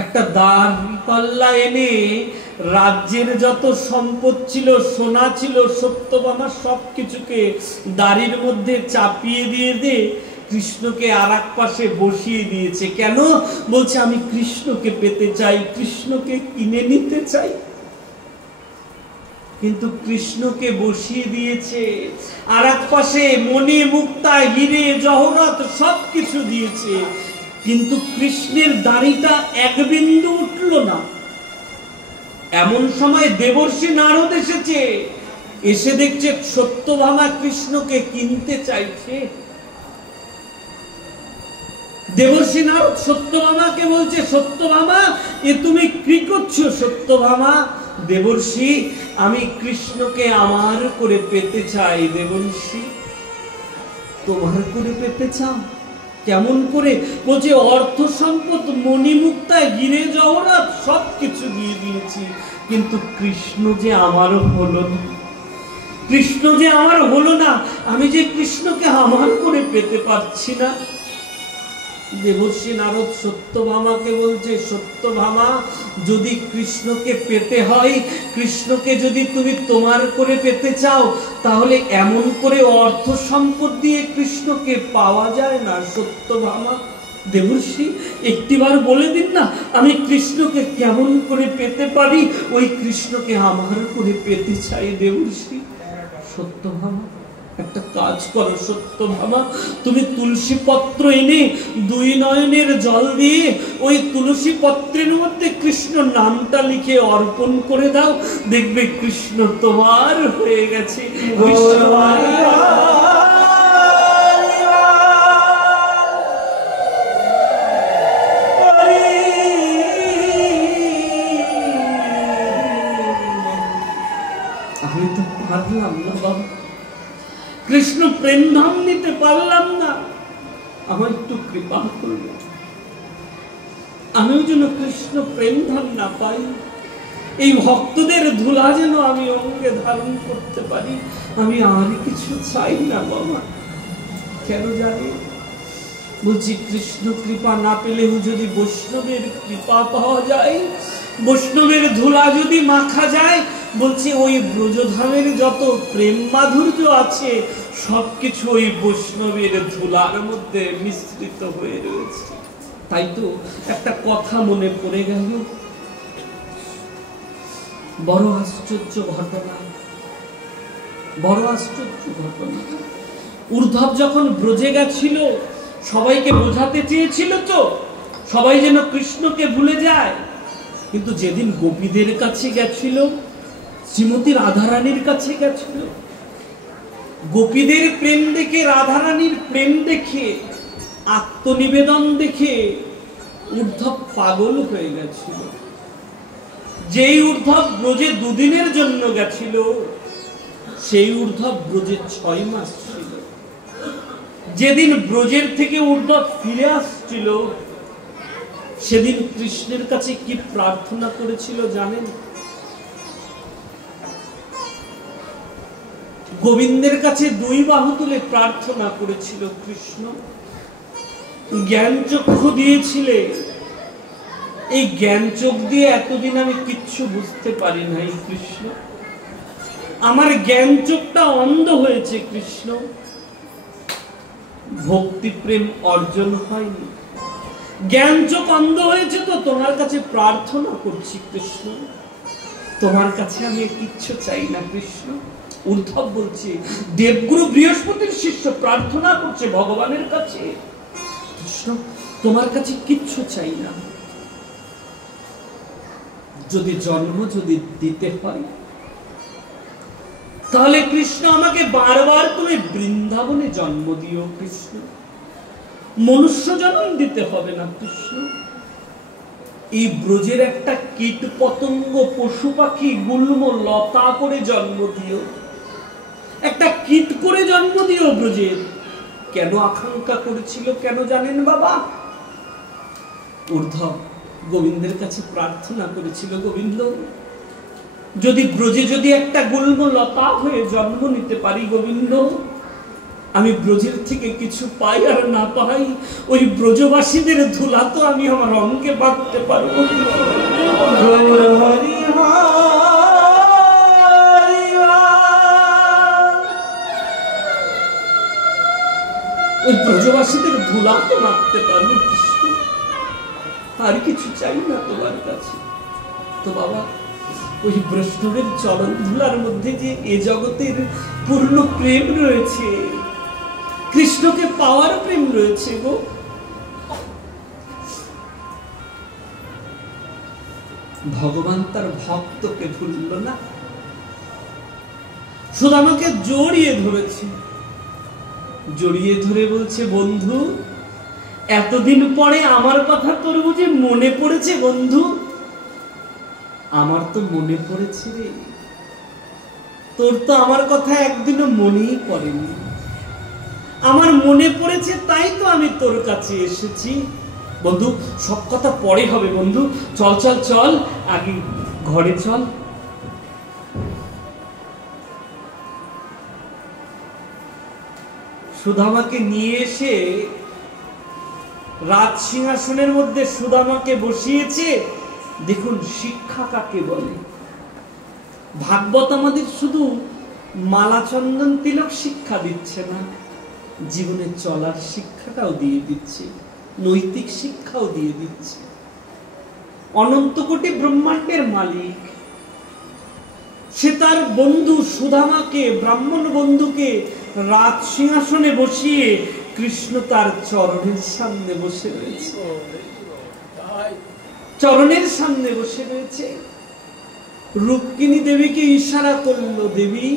একটা দাঁড়পাল্লা এনে রাজ্যের যত সম্পদ ছিল, সোনা ছিল, সত্যভামা সবকিছুকে দাড়ির মধ্যে চাপিয়ে দিয়ে কৃষ্ণকে আর এক পাশে বসিয়ে দিয়েছে। কেন? বলছে আমি কৃষ্ণকে পেতে চাই, কৃষ্ণকে কিনে নিতে চাই। কিন্তু কৃষ্ণকে বসিয়ে দিয়েছে আর এক পাশে, মণি মুক্তা হিরে জহরত সবকিছু দিয়েছে, কিন্তু কৃষ্ণের দাড়িটা এক বিন্দু উঠল না। এমন সময় দেবর্ষি নারদ এসেছে, এসে দেখছে সত্যভামা কৃষ্ণকে কিনতে চাইছে। দেবর্ষি নারদ সত্যভামাকে বলছে, সত্যভামা এ তুমি কি করছো? সত্যভামা, দেবর্ষি আমি কৃষ্ণকে আমার করে পেতে চাই। দেবর্ষি, তোমার করে পেতে চাও? কেমন করে? বলছে অর্থ সম্পদ, মণিমুক্তা হিরে জহরাত সবকিছু দিয়ে দিয়েছি, কিন্তু কৃষ্ণ যে আমার হলো না, কৃষ্ণ যে আমার হলো না, আমি যে কৃষ্ণকে আমার করে পেতে পারছি না। দেবর্ষি নারদ সত্যভামাকে বলছে, সত্যভামা যদি কৃষ্ণকে পেতে হয়, কৃষ্ণকে যদি তুমি তোমার করে পেতে চাও, তাহলে এমন করে অর্থ সম্পদ দিয়ে কৃষ্ণকে পাওয়া যায় না। সত্যভামা, দেবর্ষি একটিবার বলে দিন না, আমি কৃষ্ণকে কেমন করে পেতে পারি, ওই কৃষ্ণকে আমার করে পেতে চাই। দেবর্ষি, সত্যভামা একটা কাজ করো, সত্যভামা তুমি তুলসী পত্র এনে দুই নয়নের জল দিয়ে ওই তুলসী পত্রের মধ্যে কৃষ্ণ নামটা লিখে অর্পণ করে দাও, দেখবে কৃষ্ণ তোমার হয়ে গেছে। আমি তো পারলাম না বাবা, কৃষ্ণ প্রেম ধাম নিতে পারলাম না, আমার একটু কৃপা করল, আমিও যেন কৃষ্ণ প্রেম ধাম না পাই, এই ভক্তদের ধুলা যেন আমি অঙ্গে ধারণ করতে পারি। আমি আর কিছু চাই না বাবা। কেন জানি? বলছি কৃষ্ণ কৃপা না পেলেও যদি বৈষ্ণবের কৃপা পাওয়া যায়, বৈষ্ণবের ধুলা যদি মাখা যায়, বলছি ওই ব্রজধামের যত প্রেম মাধুর্য আছে সবকিছু ওই বৈষ্ণবের ধুলার মধ্যে মিশ্রিত হয়ে রয়েছে। তাই তো একটা কথা মনে পড়ে গেল, বড় আশ্চর্য ঘটনা, বড় আশ্চর্য ঘটনা। উদ্ধব যখন ব্রজে গেছিল, সবাইকে বোঝাতে চেয়েছিল তো সবাই যেন কৃষ্ণকে ভুলে যায়, কিন্তু যেদিন গোপীদের কাছে গেছিল, শ্রীমতী রাধারানীর কাছে গেছিল, গোপীদের প্রেম দেখে, রাধারানীর প্রেম দেখে, আত্মনিবেদন দেখে উদ্ধব পাগল হয়ে গেছিল। যেই উদ্ধব ব্রজে দুদিনের জন্য গেছিল, সেই উদ্ধব ব্রজে 6 মাস ছিল। যেদিন ব্রজের থেকে উদ্ধব ফিরে আসছিল, সেদিন কৃষ্ণের কাছে কি প্রার্থনা করেছিল জানেন? গোবিন্দের কাছে দুই বাহু তুলে প্রার্থনা করেছিল, কৃষ্ণ জ্ঞান চক্ষু দিয়েছিলে, এই জ্ঞান চোখ দিয়ে এতদিন আমি কিচ্ছু বুঝতে পারি নাই কৃষ্ণ, আমার জ্ঞান চোখটা অন্ধ হয়েছে কৃষ্ণ, ভক্তি প্রেম অর্জন হয়নি, জ্ঞান চোখ অন্ধ হয়েছে, তো তোমার কাছে প্রার্থনা করছি কৃষ্ণ, তোমার কাছে আমি কিচ্ছু চাই না কৃষ্ণ। উদ্ধব বলছে, দেবগুরু বৃহস্পতির শিষ্য প্রার্থনা করছে ভগবানের কাছে, কৃষ্ণ তোমার কাছে কিচ্ছু চাই না, যদি জন্ম যদি দিতে হয় তাহলে কৃষ্ণ আমাকে বারবার তুমি বৃন্দাবনে জন্ম দিও কৃষ্ণ, মনুষ্য জন্ম দিতে হবে না কৃষ্ণ, এই ব্রজের একটা কীট পতঙ্গ পশু পাখি গুল্ম লতা করে জন্ম দিও, একটা কীট করে জন্ম দিও ব্রজের। কেন আকাঙ্ক্ষা করেছিল কেন জানেন বাবা? উদ্ধব গোবিন্দের কাছে প্রার্থনা করেছিল, গোবিন্দ যদি ব্রজে যদি একটা গুল্ম লতা হয়ে জন্ম নিতে পারি গোবিন্দ, আমি ব্রজের থেকে কিছু পাই আর না পাই, ওই ব্রজবাসীদের ধুলা তো আমি আমার অঙ্গে বাঁধতে পারবো। ওই ব্রজবাসীদের ধুলা তো মারতে পারবো কৃষ্ণ, আর কিছু চাই না তোমার কাছে। তো বাবা ওই বৈষ্ণবের চরণ ধুলার মধ্যে যে এ জগতের পূর্ণ প্রেম রয়েছে, কৃষ্ণকে পাওয়ার প্রেম রয়েছে গো। ভগবান তার ভক্তকে ভুলল না, শুধু আমাকে জড়িয়ে ধরেছে, জড়িয়ে ধরে বলছে, বন্ধু এতদিন পরে আমার কথা তোর বুঝি মনে পড়েছে বন্ধু? আমার তো মনে পড়েছে রে, তোর তো আমার কথা একদিনও মনেই পড়েনি, আমার মনে পড়েছে তাই তো আমি তোর কাছে এসেছি। বন্ধু সব কথা পরে হবে বন্ধু, চল চল চল আগে ঘরে চল। সুদামাকে নিয়ে এসে রাজ সিংহাসনের মধ্যে সুদামাকে বসিয়েছে। দেখুন শিক্ষা কাকে বলে। ভাগবত আমাদের শুধু মালা চন্দন তিলক শিক্ষা দিচ্ছে না, জীবনে চলার শিক্ষাটাও দিয়ে দিচ্ছে, নৈতিক শিক্ষাও দিয়ে দিচ্ছে। অনন্ত কোটি ব্রহ্মাণ্ডের মালিক, সে তার বন্ধু সুদামাকে, ব্রাহ্মণ বন্ধুকে রাজ সিংহাসনে বসিয়ে কৃষ্ণ তার চরণের সামনে বসে রয়েছে, চরণের সামনে বসে রয়েছে। রুক্মিণী দেবীকে ইশারা করলো, দেবী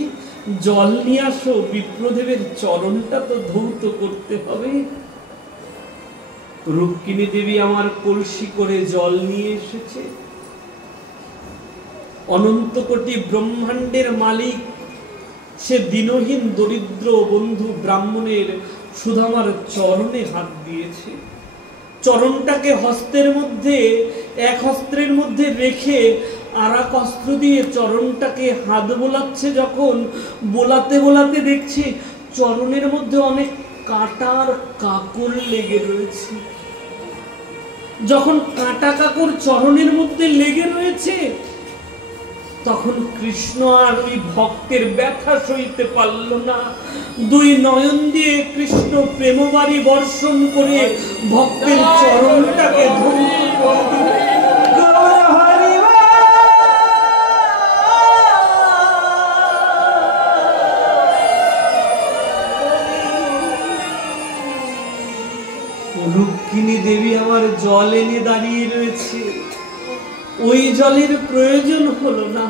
জল নিয়ে আসো, বিপ্রদেবের চরণটা তো ধৌত করতে হবে। রুক্মিণী দেবী আমার কলসি করে জল নিয়ে এসেছে। অনন্ত কোটি ব্রহ্মাণ্ডের মালিক, সে দিনহীন দরিদ্র বন্ধু ব্রাহ্মণের সুদামার চরণে হাত দিয়েছে। চরণটাকে হস্তের মধ্যে, এক হস্তের মধ্যে রেখে আর এক অস্ত্র দিয়ে চরণটাকে হাত বোলাচ্ছে। যখন বোলাতে বোলাতে দেখছে চরণের মধ্যে অনেক কাঁটার কাকড় লেগে রয়েছে। যখন কাঁটা কাকড় চরণের মধ্যে লেগে রয়েছে, তখন কৃষ্ণ আর ওই ভক্তের ব্যথা সইতে পারল না। দুই নয়ন দিয়ে কৃষ্ণ প্রেমবাড়ি বর্ষণ করে ভক্তের চরণটাকে ধৌত করে দিলেন। রুক্মিণী দেবী আমার জল এনে দাঁড়িয়ে রয়েছে, ওই জলের প্রয়োজন হলো না।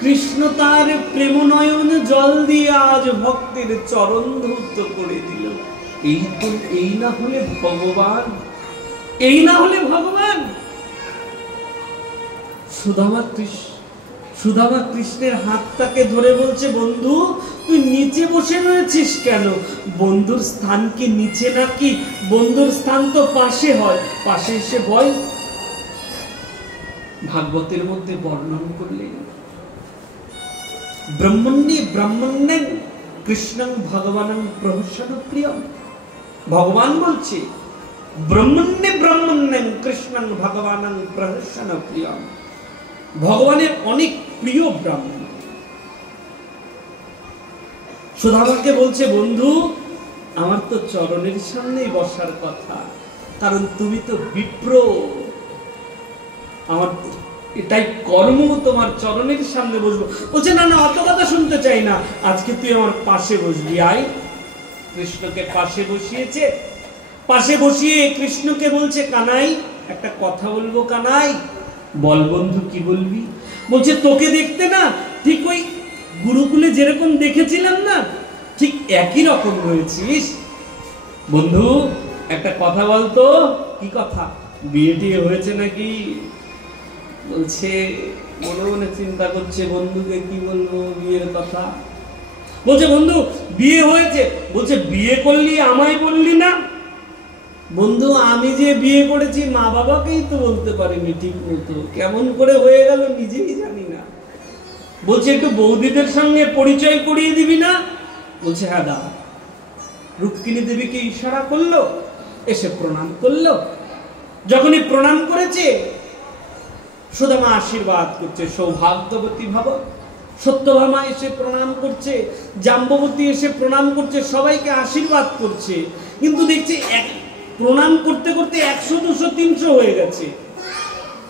কৃষ্ণ তার প্রেম নয়ন জল দিয়ে আজ ভক্তের চরণ ধৌত করে দিল। এই না হলে ভগবান, এই না হলে ভগবান। সুদামা কৃষ্ণের হাতটাকে ধরে বলছে, বন্ধু তুই নিচে বসে রয়েছিস কেন? বন্ধুর স্থান কি নিচে নাকি? বন্ধুর স্থান তো পাশে হয়, পাশে এসে বল। ভাগবতের মধ্যে বর্ণন করলেন, ব্রহ্মণ্যে ব্রহ্মণ্যেন কৃষ্ণং ভগবানং প্রহসন প্রিয়ম। ভগবান বলছে ব্রহ্মণ্যে ব্রহ্মণ্যেন কৃষ্ণং ভগবানং প্রহসন প্রিয়ম। ভগবানের অনেক প্রিয় ব্রাহ্মণ। সুদামাকে বলছে, বন্ধু আমার তো চরণের সামনেই বসার কথা, কারণ তুমি তো বিপ্র, আমার এটাই কর্ম তোমার চরণের সামনে বসবো। বলছে, না না অত কথা শুনতে চাই না, আজকে তুই আমার পাশে বসবি, আয়। কৃষ্ণকে পাশে বসিয়েছে, পাশে বসিয়ে কৃষ্ণকে বলছে, কানাই একটা কথা বলবো। কানাই বল বন্ধু, কি বলবি? বলছে, তোকে দেখতে না ঠিক ওই গুরুকুলে যেরকম দেখেছিলাম না, ঠিক একই রকম রয়েছিস। বন্ধু একটা কথা বলতো। কি কথা? বিয়ে টিয়ে হয়েছে নাকি? বলছে, মনে মনে চিন্তা করছে বন্ধুকে কি বলবো বিয়ের কথা। বলছে, বন্ধু বিয়ে হয়েছে। বলছে, বিয়ে করলি আমায় বললি না? বন্ধু আমি যে বিয়ে করেছি মা বাবাকেই তো বলতে পারিনি ঠিক মতো, কেমন করে হয়ে গেল নিজেই জানি না। বলছে, একটু বৌদিদের সঙ্গে পরিচয় করিয়ে দিবি না? বলছে, হ্যাঁ দাও। রুক্মিণী দেবীকে ইশারা করলো, এসে প্রণাম করলো। যখনই প্রণাম করেছে, সুদামা আশীর্বাদ করছে, সৌভাগ্যবতী ভব। সত্যভামা এসে প্রণাম করছে, জাম্ববতী এসে প্রণাম করছে, সবাইকে আশীর্বাদ করছে। কিন্তু দেখছি প্রণাম করতে করতে 100, 200, 300 হয়ে গেছে।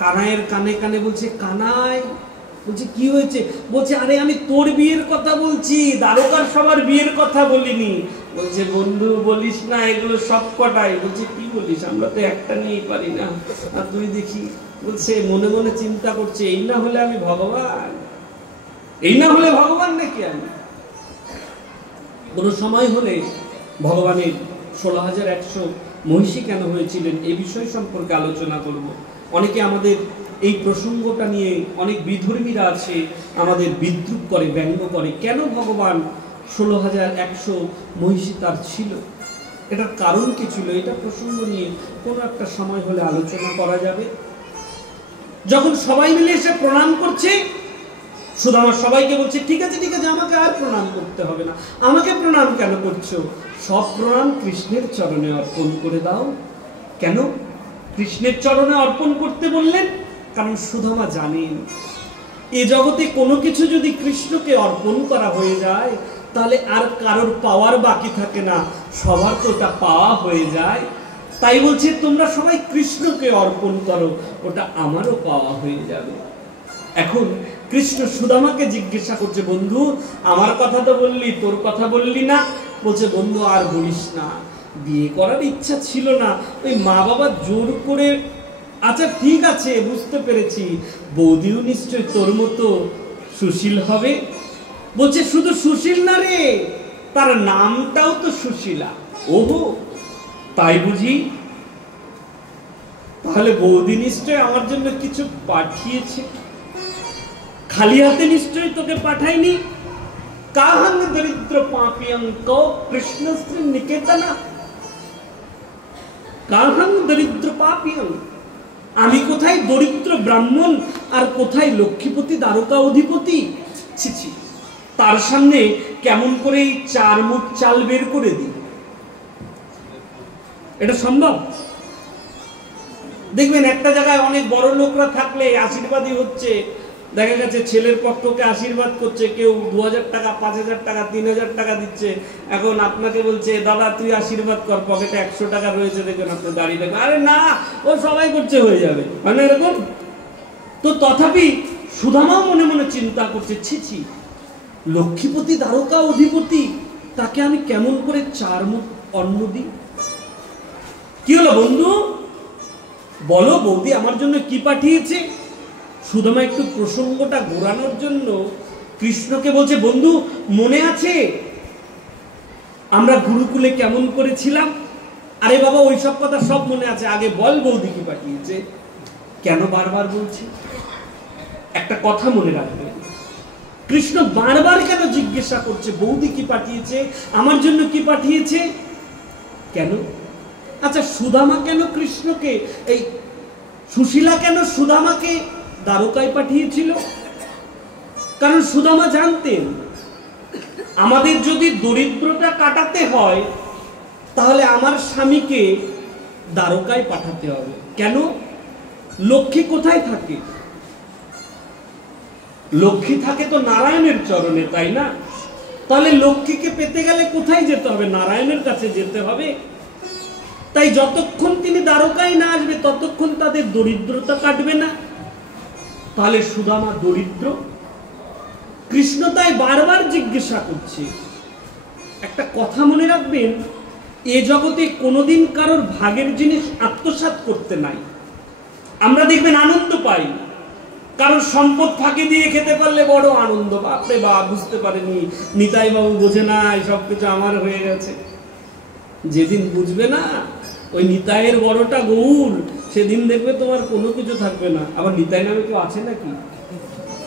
কানাইয়ের কানে কানে বলছে, কানাই। বলছে, কি হয়েছে? বলছে, আরে আমি তোর বিয়ের কথা বলছি, দ্বারকার সবার বিয়ের কথা বলিনি। বলছে, বন্ধু বলিস না এগুলো সব কটাই। বলছে, কি বলিস, আমরা তো একটা নিয়েই পারি না। আর তুই দেখি, বলছে মনে মনে চিন্তা করছে, এই না হলে আমি ভগবান, এই না হলে ভগবান নাকি আমি? কোন সময় হলে ভগবানের 16,100 মহিষী কেন হয়েছিলেন এই বিষয় সম্পর্কে আলোচনা করব। অনেকে আমাদের এই প্রসঙ্গটা নিয়ে, অনেক বিধর্মীরা আছে আমাদের বিদ্রুপ করে, ব্যঙ্গ করে, কেন ভগবান 16,100 মহিষী তার ছিল, এটার কারণ কি ছিল? এটা প্রসঙ্গ নিয়ে কোনো একটা সময় হলে আলোচনা করা যাবে। যখন সবাই মিলে এসে প্রণাম করছে, সুদামা সবাইকে বলছে, ঠিক আছে ঠিক আছে, আমাকে আর প্রণাম করতে হবে না। আমাকে প্রণাম কেন করছো? সব প্রণাম কৃষ্ণের চরণে অর্পণ করে দাও। কেন কৃষ্ণের চরণে অর্পণ করতে বললেন? কারণ সুদামা জানেন এ জগতে কোনো কিছু যদি কৃষ্ণকে অর্পণ করা হয়ে যায়, তাহলে আর কারোর পাওয়ার বাকি থাকে না, সবার তো ওটা পাওয়া হয়ে যায়। তাই বলছে, তোমরা সবাই কৃষ্ণকে অর্পণ করো, ওটা আমারও পাওয়া হয়ে যাবে। এখন কৃষ্ণ সুদামাকে জিজ্ঞাসা করছে, বন্ধু আমার কথা তো বললি, তোর কথা বললি না? বলছে, বন্ধু আর বলিস না, বিয়ে করার ইচ্ছা ছিল না, ওই মা বাবা জোর করে। আচ্ছা ঠিক আছে, বুঝতে পেরেছি, বৌদিও নিশ্চয় তোর মতো সুশীল হবে। বলছে, শুধু সুশীল না রে, তার নামটাও তো সুশীলা। ওহো তাই বুঝি? তাহলে বৌদি নিশ্চয় আমার জন্য কিছু পাঠিয়েছে, খালি হাতে নিশ্চয়ই তোকে পাঠায়নি। কাহাং দরিদ্র পাপিয়ং কো কৃষ্ণশ্রী নিকেতনা। কাহাং দরিদ্র পাপিয়ং, আমি কোথায় দরিদ্র ব্রাহ্মণ আর কোথায় লক্ষ্মীপতি দ্বারকা অধিপতি? ছি, তার সামনে কেমন করে 4 মুঠ চাল বের করে দিই? এটা সম্ভব? দেখবেন একটা জায়গায় অনেক বড় লোকরা থাকলে আশীর্বাদই হচ্ছে, দেখা গেছে ছেলের পক্ষকে আশীর্বাদ করছে, কেউ 2,000 টাকা, 5,000 টাকা, 3,000 টাকা দিচ্ছে। এখন আপনাকে বলছে, দাদা তুই আশীর্বাদ কর, পকেটে 100 টাকা রয়েছে, দেখবেন আপনার দাঁড়িয়ে দেখবেন, আরে না ও সবাই করছে, হয়ে যাবে, মানে এরকম। তো তথাপি সুদামাও মনে মনে চিন্তা করছে, ছি, লক্ষ্মীপতি দ্বারকা অধিপতি, তাকে আমি কেমন করে 4 মুঠ অন্ন দিই? কি হলো বন্ধু, বলো বৌদি আমার জন্য কি পাঠিয়েছে? সুদামা একটু প্রসঙ্গটা ঘোরানোর জন্য কৃষ্ণকে বলছে, বন্ধু মনে আছে আমরা গুরুকুলে কেমন করেছিলাম? আরে বাবা ওইসব কথা সব মনে আছে, আগে বল বৌদি কি পাঠিয়েছে। কেন বারবার বলছি? একটা কথা মনে রাখবেন, কৃষ্ণ বারবার কেন জিজ্ঞাসা করছে বৌদি কি পাঠিয়েছে, আমার জন্য কি পাঠিয়েছে, কেন? আচ্ছা সুদামা কেন কৃষ্ণকে, এই সুশীলা কেন সুদামাকে দ্বারকায় পাঠিয়েছিল? কারণ সুদামা জানতেন আমাদের যদি দরিদ্রতা কাটাতে হয় তাহলে আমার স্বামীকে দ্বারকায় পাঠাতে হবে। কেন? লক্ষ্মী কোথায় থাকে? লক্ষ্মী থাকে তো নারায়ণের চরণে, তাই না? তাহলে লক্ষ্মীকে পেতে গেলে কোথায় যেতে হবে? নারায়ণের কাছে যেতে হবে। তাই যতক্ষণ তিনি দ্বারকায় না আসবে ততক্ষণ তাদের দরিদ্রতা কাটবে না। তাহলে সুদামা দরিদ্র? কৃষ্ণ তাই বারবার জিজ্ঞাসা করছে। একটা কথা মনে রাখবেন, এ জগতে কোনোদিন কারোর ভাগের জিনিস আত্মসাৎ করতে নাই। আমরা দেখবেন আনন্দ পাই, কারণ সম্পদ ফাঁকি দিয়ে খেতে পারলে বড় আনন্দ, বাপরে বাপ বুঝতে পারেনি, নিতাই বাবু বোঝে না সবকিছু আমার হয়ে গেছে। যেদিন বুঝবে না ওই নিতাইয়ের বড়টা গৌর, সেদিন দেখবে তোমার কোনো কিছু থাকবে না। আবার নিতাই নামে কেউ আছে নাকি?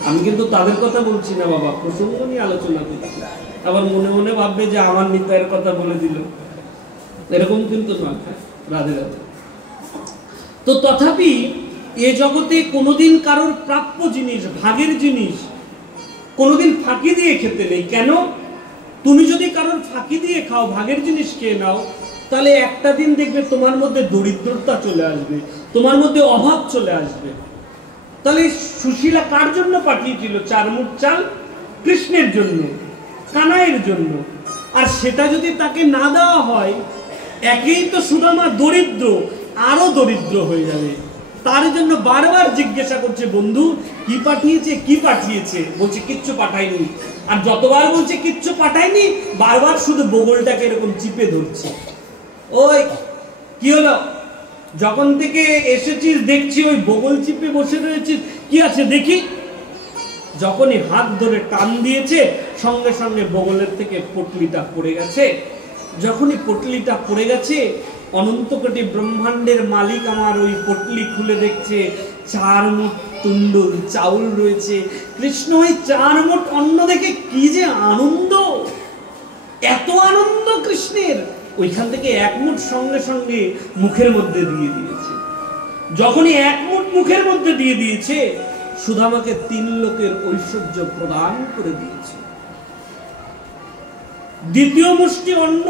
আমি কিন্তু তাদের কথা বলছি না বাবা, প্রসঙ্গ নিয়ে আলোচনা করছি। আবার মনে মনে ভাববে যে আমার নিতাইয়ের কথা বলে দিল, এরকম কিন্তু নয়। রাধে রাধে। তো তথাপি এ জগতে কোনোদিন কারোর প্রাপ্য জিনিস, ভাগের জিনিস কোনোদিন ফাঁকি দিয়ে খেতে নেই। কেন? তুমি যদি কারোর ফাঁকি দিয়ে খাও, ভাগের জিনিস খেয়ে নাও, তাহলে একটা দিন দেখবে তোমার মধ্যে দরিদ্রতা চলে আসবে, তোমার মধ্যে অভাব চলে আসবে। তাহলে সুশীলা কার জন্য পাঠিয়েছিল 4 মুঠ চাল? কৃষ্ণের জন্য, কানাইয়ের জন্য। আর সেটা যদি তাকে না দেওয়া হয়, একেই তো সুদামা দরিদ্র, আরো দরিদ্র হয়ে যাবে। তার জন্য বারবার জিজ্ঞাসা করছে বন্ধু কি পাঠিয়েছে, কি পাঠিয়েছে? বলছে কিচ্ছু পাঠায়নি। আর যতবার বলছে কিচ্ছু পাঠায়নি, বারবার শুধু বগলটাকে এরকম চিপে ধরছে। ওই কি হলো, যখন থেকে এসেছিস দেখছি ওই বগল চিপে বসে রয়েছিস, কি আছে দেখি। যখনই হাত ধরে টান দিয়েছে সঙ্গে সঙ্গে বগলের থেকে পটলিটা পড়ে গেছে। যখনই পটলিটা পড়ে গেছে, অনন্ত কোটি ব্রহ্মাণ্ডের মালিক আমার ওই পটলি খুলে দেখছে 4 মুঠ তুণ্ডুল চাউল রয়েছে। কৃষ্ণ ওই 4 মুঠ অন্ন দেখে কি যে আনন্দ, এত আনন্দ কৃষ্ণের, ওইখান থেকে 1 মুঠ সঙ্গে সঙ্গে মুখের মধ্যে দিয়ে দিয়েছে। যখনই 1 মুঠ মুখের মধ্যে দিয়ে দিয়েছে, সুদামাকে 3 লোকের ঐশ্বর্য প্রদান করে দিয়েছে। দ্বিতীয় মুষ্টি অন্ন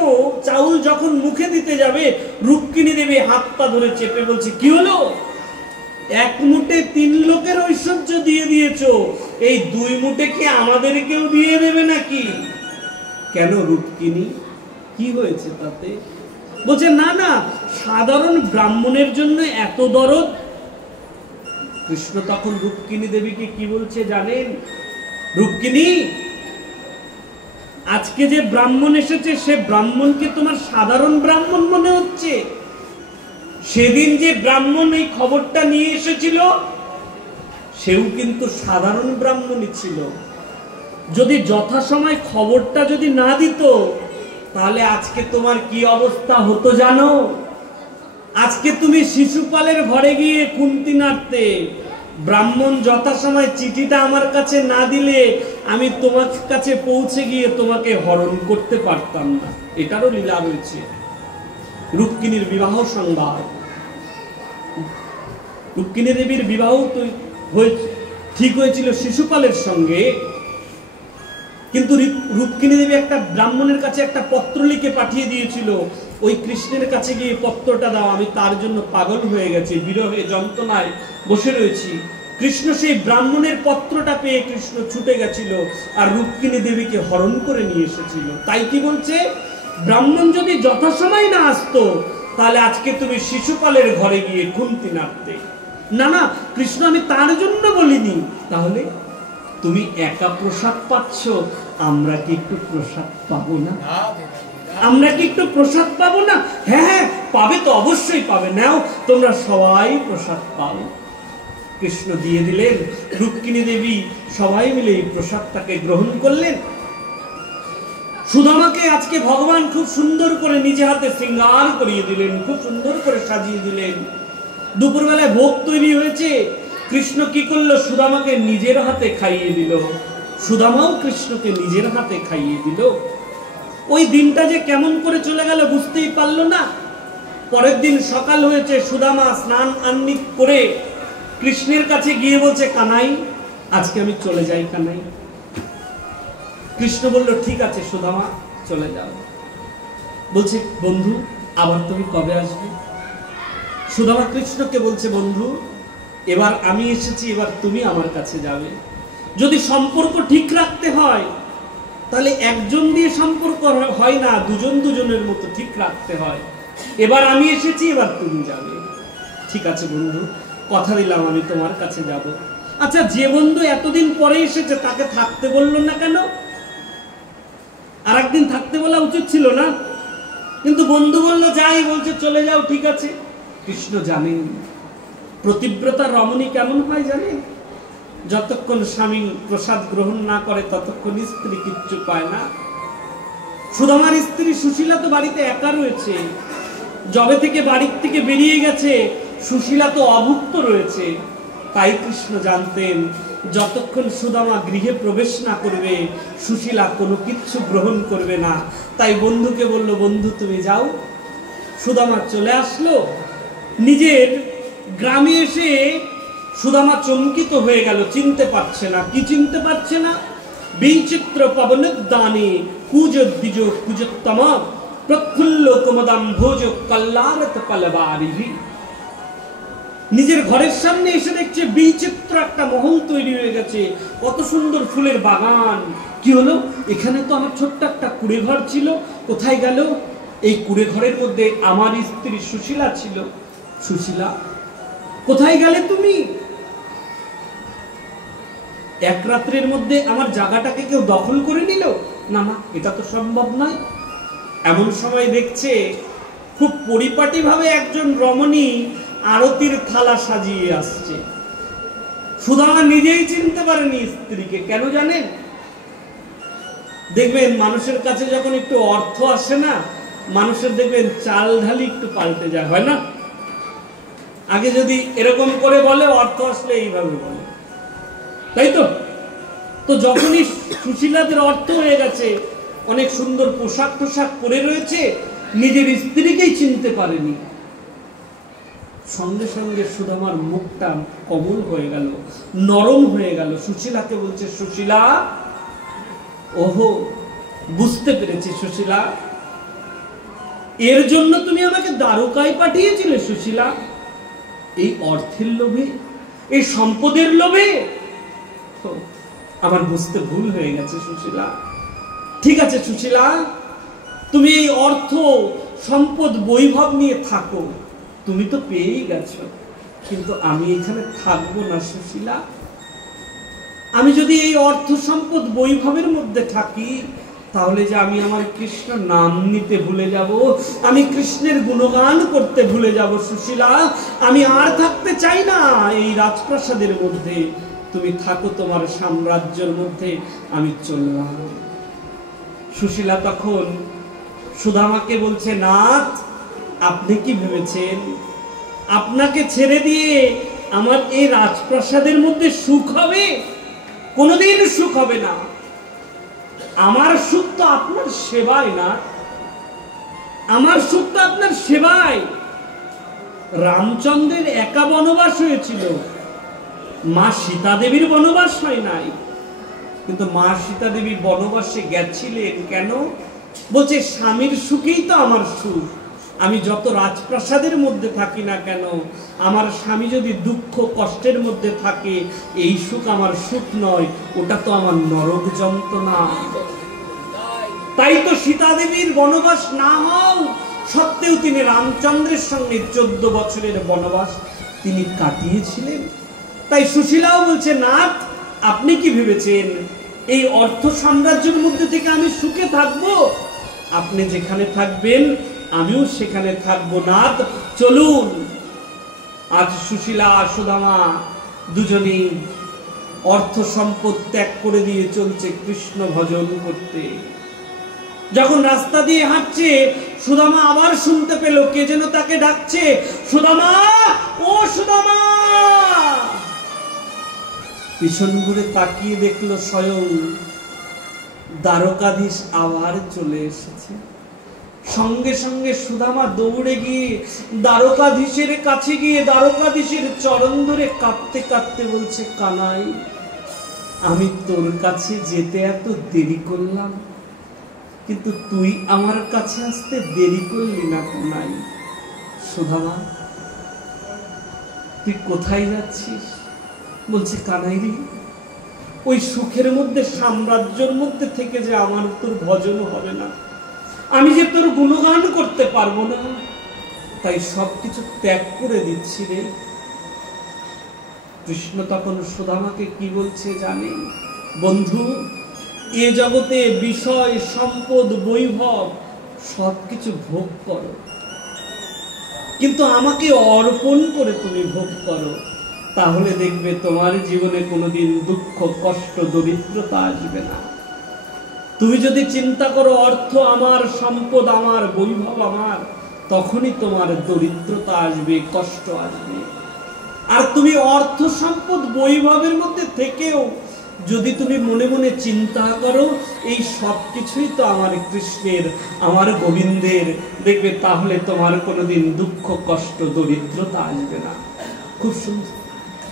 চাউল যখন মুখে দিতে যাবে, রুক্মিণী দেবী হাতটা ধরে চেপে বলছে কি হলো, 1 মুঠে 3 লোকের ঐশ্বর্য দিয়ে দিয়েছো, এই 2 মুঠে কি আমাদেরকেও দিয়ে দেবে নাকি? কেন রুক্মিণী, কি হয়েছে তাতে? বলছে না না, সাধারণ ব্রাহ্মণের জন্য এত দরদ। কৃষ্ণ তখন রুক্মিণী দেবীকে কি বলছে জানেন? রুক্মিণী, আজকে যে ব্রাহ্মণ এসেছে সে ব্রাহ্মণকে তোমার সাধারণ ব্রাহ্মণ মনে হচ্ছে? সেদিন যে ব্রাহ্মণ এই খবরটা নিয়ে এসেছিল সেও কিন্তু সাধারণ ব্রাহ্মণই ছিল। যদি যথাসময় খবরটা যদি না দিত তাহলে আজকে তোমার কি অবস্থা হতো জানো? আজকে তুমি শিশুপালের ঘরে গিয়ে কুন্তি নাড়তে, ব্রাহ্মণ যথাসময় চিঠিটা আমার কাছে না দিলে আমি তোমার কাছে পৌঁছে গিয়ে তোমাকে হরণ করতে পারতাম না। এটারও লীলা রয়েছে। রুক্মিণীর বিবাহ সংবাদ, রুক্মিণী দেবীর বিবাহ তো ঠিক হয়েছিল শিশুপালের সঙ্গে, কিন্তু রুক্মিণী দেবী একটা ব্রাহ্মণের কাছে একটা পত্র লিখে পাঠিয়ে দিয়েছিল, ওই কৃষ্ণের কাছে গিয়ে পত্রটা দাও, আমি তার জন্য পাগল হয়ে গেছি, বিরহে যন্ত্রণায় বসে রয়েছি। কৃষ্ণ সেই ব্রাহ্মণের পত্রটা পেয়ে কৃষ্ণ ছুটে গেছিল আর রুক্মিণী দেবীকে হরণ করে নিয়ে এসেছিল। তাই কি বলছে, ব্রাহ্মণ যদি যথাসময় না আসতো তাহলে আজকে তুমি শিশুপালের ঘরে গিয়ে কুন্তি নাড়তে। না না কৃষ্ণ, আমি তার জন্য বলিনি। তাহলে তুমি একা প্রসাদ পাচ্ছ, আমরা কি একটু প্রসাদ পাবো না? আমরা কি একটু প্রসাদ পাবো না? হ্যাঁ পাবে তো, অবশ্যই পাবে, নাও তোমরা সবাই প্রসাদ পাও। কৃষ্ণ দিয়ে দিলেন। রুক্মিণী দেবী সবাই মিলে এই প্রসাদটাকে গ্রহণ করলেন। সুদামাকে আজকে ভগবান খুব সুন্দর করে নিজে হাতে শৃঙ্গার করিয়ে দিলেন, খুব সুন্দর করে সাজিয়ে দিলেন। দুপুরবেলায় ভোগ তৈরি হয়েছে, কৃষ্ণ কি করলো, সুদামাকে নিজের হাতে খাইয়ে দিল। সুদামাও কৃষ্ণকে নিজের হাতে খাইয়ে দিল। ওই দিনটা যে কেমন করে চলে গেল বুঝতেই পারল না। পরের দিন সকাল হয়েছে, সুদামা স্নান আহ্নিক করে কৃষ্ণের কাছে গিয়ে বলছে, কানাই আজকে আমি চলে যাই কানাই। কৃষ্ণ বলল, ঠিক আছে সুদামা চলে যাও। বলছে, বন্ধু আবার তুমি কবে আসবে? সুদামা কৃষ্ণকে বলছে, বন্ধু এবার আমি এসেছি, এবার তুমি আমার কাছে যাবে। যদি সম্পর্ক ঠিক রাখতে হয় তাহলে একজন দিয়ে সম্পর্ক হয় না, দুজন দুজনের মতো ঠিক রাখতে হয়। এবার আমি এসেছি, এবার তুমি যাবে। ঠিক আছে বন্ধু, কথা দিলাম আমি তোমার কাছে যাব। আচ্ছা, যে বন্ধু এতদিন পরে এসেছে তাকে থাকতে বললো না কেন? আর একদিন থাকতে বলা উচিত ছিল না? কিন্তু বন্ধু বললো যাই, বলছে চলে যাও, ঠিক আছে। কৃষ্ণ জানেন প্রতিব্রতা রমণী কেমন হয় জানেন? যতক্ষণ স্বামী প্রসাদ গ্রহণ না করে ততক্ষণ স্ত্রী কিচ্ছু পায় না। সুদামার স্ত্রী সুশীলা তো বাড়িতে একা রয়েছে। যবে থেকে বাড়ির থেকে বেরিয়ে গেছে সুশীলা তো অভুক্ত রয়েছে। তাই কৃষ্ণ জানতেন যতক্ষণ সুদামা গৃহে প্রবেশ না করবে সুশীলা কোনো কিচ্ছু গ্রহণ করবে না। তাই বন্ধুকে বলল, বন্ধু তুমি যাও। সুদামা চলে আসলো। নিজের গ্রামে এসে সুদামা চমকিত হয়ে গেল, চিনতে পারছে না। কি চিনতে পারছে না? বিচিত্র পবনোদ্যানে কুজ দ্বিজ কুজোত্তম প্রফুল্ল কুমদাম ভোজ কল্লারত পলবারিহি। নিজের ঘরের সামনে এসে দেখছে বিচিত্র একটা মহল তৈরি হয়ে গেছে, কত সুন্দর ফুলের বাগান। কি হলো? এখানে তো আমার ছোট্ট একটা কুড়ে ঘর ছিল, কোথায় গেল? এই কুড়ে ঘরের মধ্যে আমার স্ত্রী সুশীলা ছিল। সুশীলা কোথায় গেলে তুমি? এক রাত্রের মধ্যে আমার জায়গাটাকে কেউ দখল করে নিল? না না, এটা তো সম্ভব নয়। এমন সময় দেখছে খুব পরিপাটি ভাবে একজন রমণী আরতির থালা সাজিয়ে আসছে। সুদামা নিজেই চিনতে পারেনি স্ত্রীকে। কেন জানেন? দেখবেন মানুষের কাছে যখন একটু অর্থ আসে না, মানুষের দেখবেন চাল ঢালি একটু পাল্টে যায়, হয় না? আগে যদি এরকম করে বলে, অর্থ আসলে এইভাবে বলে, তাই তো? তো যখনই সুশীলাদের অর্থ হয়ে গেছে, অনেক সুন্দর পোশাক টোশাক পরে রয়েছে, নিজের স্ত্রীকেই চিনতে পারেনি। সঙ্গে সঙ্গে সুদামার মুখটা কোমল হয়ে গেল, নরম হয়ে গেল। সুশীলাকে বলছে, সুশীলা, ওহো বুঝতে পেরেছি সুশীলা, এর জন্য তুমি আমাকে দ্বারকায় পাঠিয়েছিলে সুশীলা? এই অর্থের লোভে, এই সম্পদের লোভে? আমার বুঝতে ভুল হয়ে গেছে সুশীলা। ঠিক আছে সুশীলা, তুমি এই অর্থ সম্পদ বৈভব নিয়ে থাকো, তুমি তো পেয়েই গেছো, কিন্তু আমি এখানে থাকবো না সুশীলা। আমি যদি এই অর্থ সম্পদ বৈভবের মধ্যে থাকি তাহলে যে আমি আমার কৃষ্ণ নাম নিতে ভুলে যাব, আমি কৃষ্ণের গুণগান করতে ভুলে যাব সুশীলা। আমি আর থাকতে চাই না এই রাজপ্রাসাদের মধ্যে, তুমি থাকো তোমার সাম্রাজ্যের মধ্যে, আমি চললাম। সুশীলা তখন সুদামাকে বলছে, নাথ আপনি কি ভেবেছেন আপনাকে ছেড়ে দিয়ে আমার এই রাজপ্রাসাদের মধ্যে সুখ হবে? কোনোদিন সুখ হবে না। আমার সুখ তো আপনার সেবায় না, আমার সুখ তো আপনার সেবায়। রামচন্দ্রের একা বনবাস হয়েছিল, মা সীতা দেবীর বনবাস হয় নাই। কিন্তু মা সীতা দেবী বনবাসে গেছিলেন কেন? বলছে স্বামীর সুখেই তো আমার সুখ। আমি যত রাজপ্রাসাদের মধ্যে থাকি না কেন, আমার স্বামী যদি দুঃখ কষ্টের মধ্যে থাকে, এই সুখ আমার সুখ নয়, ওটা তো আমার নরক যন্ত্রণা। তাই তো সীতা দেবীর বনবাস না হও সত্ত্বেও তিনি রামচন্দ্রের সঙ্গে 14 বছরের বনবাস তিনি কাটিয়েছিলেন। তাই সুশীলাও বলছে, নাথ আপনি কি ভেবেছেন এই অর্থ সাম্রাজ্যের মধ্যে থেকে আমি সুখে থাকবো? আপনি যেখানে থাকবেন আমিও সেখানে থাকবো। নাথ চলুন। আজ সুশীলা সুদামা দুজনেই অর্থ সম্পদ ত্যাগ করে দিয়ে চলছে কৃষ্ণ ভজন করতে। যখন রাস্তা দিয়ে হাঁটছে সুদামা আবার শুনতে পেল কে যেন তাকে ডাকছে, সুদামা, ও সুদামা। পিছন ঘুরে তাকিয়ে দেখলো স্বয়ং দ্বারকাধীশ আবার চলে এসেছে। সঙ্গে সঙ্গে সুদামা দৌড়ে গিয়ে দ্বারকাধীশের কাছে গিয়ে দ্বারকাধীশের চরণ ধরে কাঁদতে কাঁদতে বলছে, কানাই, আমি তোর কাছে যেতে এত দেরি করলাম, কিন্তু তুই আমার কাছে আসতে দেরি করলি না কানাই। সুদামা, তুই কোথায় যাচ্ছিস? বলছে, কানাই রে, ওই সুখের মধ্যে, সাম্রাজ্যের মধ্যে থেকে যে আমার তোর ভজন হবে না, আমি যে তোর গুণগান করতে পারবো না, তাই সবকিছু ত্যাগ করে দিচ্ছি রে। কৃষ্ণ তখন সুদামাকে কি বলছে জানেন? বন্ধু, এ জগতে বিষয়, সম্পদ, বৈভব সবকিছু ভোগ করো, কিন্তু আমাকে অর্পণ করে তুমি ভোগ করো, তাহলে দেখবে তোমার জীবনে কোনোদিন দুঃখ, কষ্ট, দরিদ্রতা আসবে না। তুমি যদি চিন্তা করো অর্থ আমার, সম্পদ আমার, বৈভব আমার, তখনই তোমার দরিদ্রতা আসবে, কষ্ট আসবে। আর তুমি অর্থ, সম্পদ, বৈভবের মধ্যে থেকেও যদি তুমি মনে মনে চিন্তা করো এই সব কিছুই তো আমার কৃষ্ণের, আমার গোবিন্দের, দেখবে তাহলে তোমার কোনোদিন দুঃখ, কষ্ট, দরিদ্রতা আসবে না।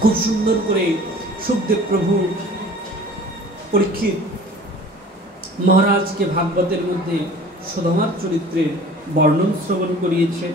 খুব সুন্দর করে সুখদেব প্রভু পরীক্ষিত মহারাজকে ভাগবতের মধ্যে সুদামার চরিত্রের বর্ণন শ্রবণ করিয়েছে।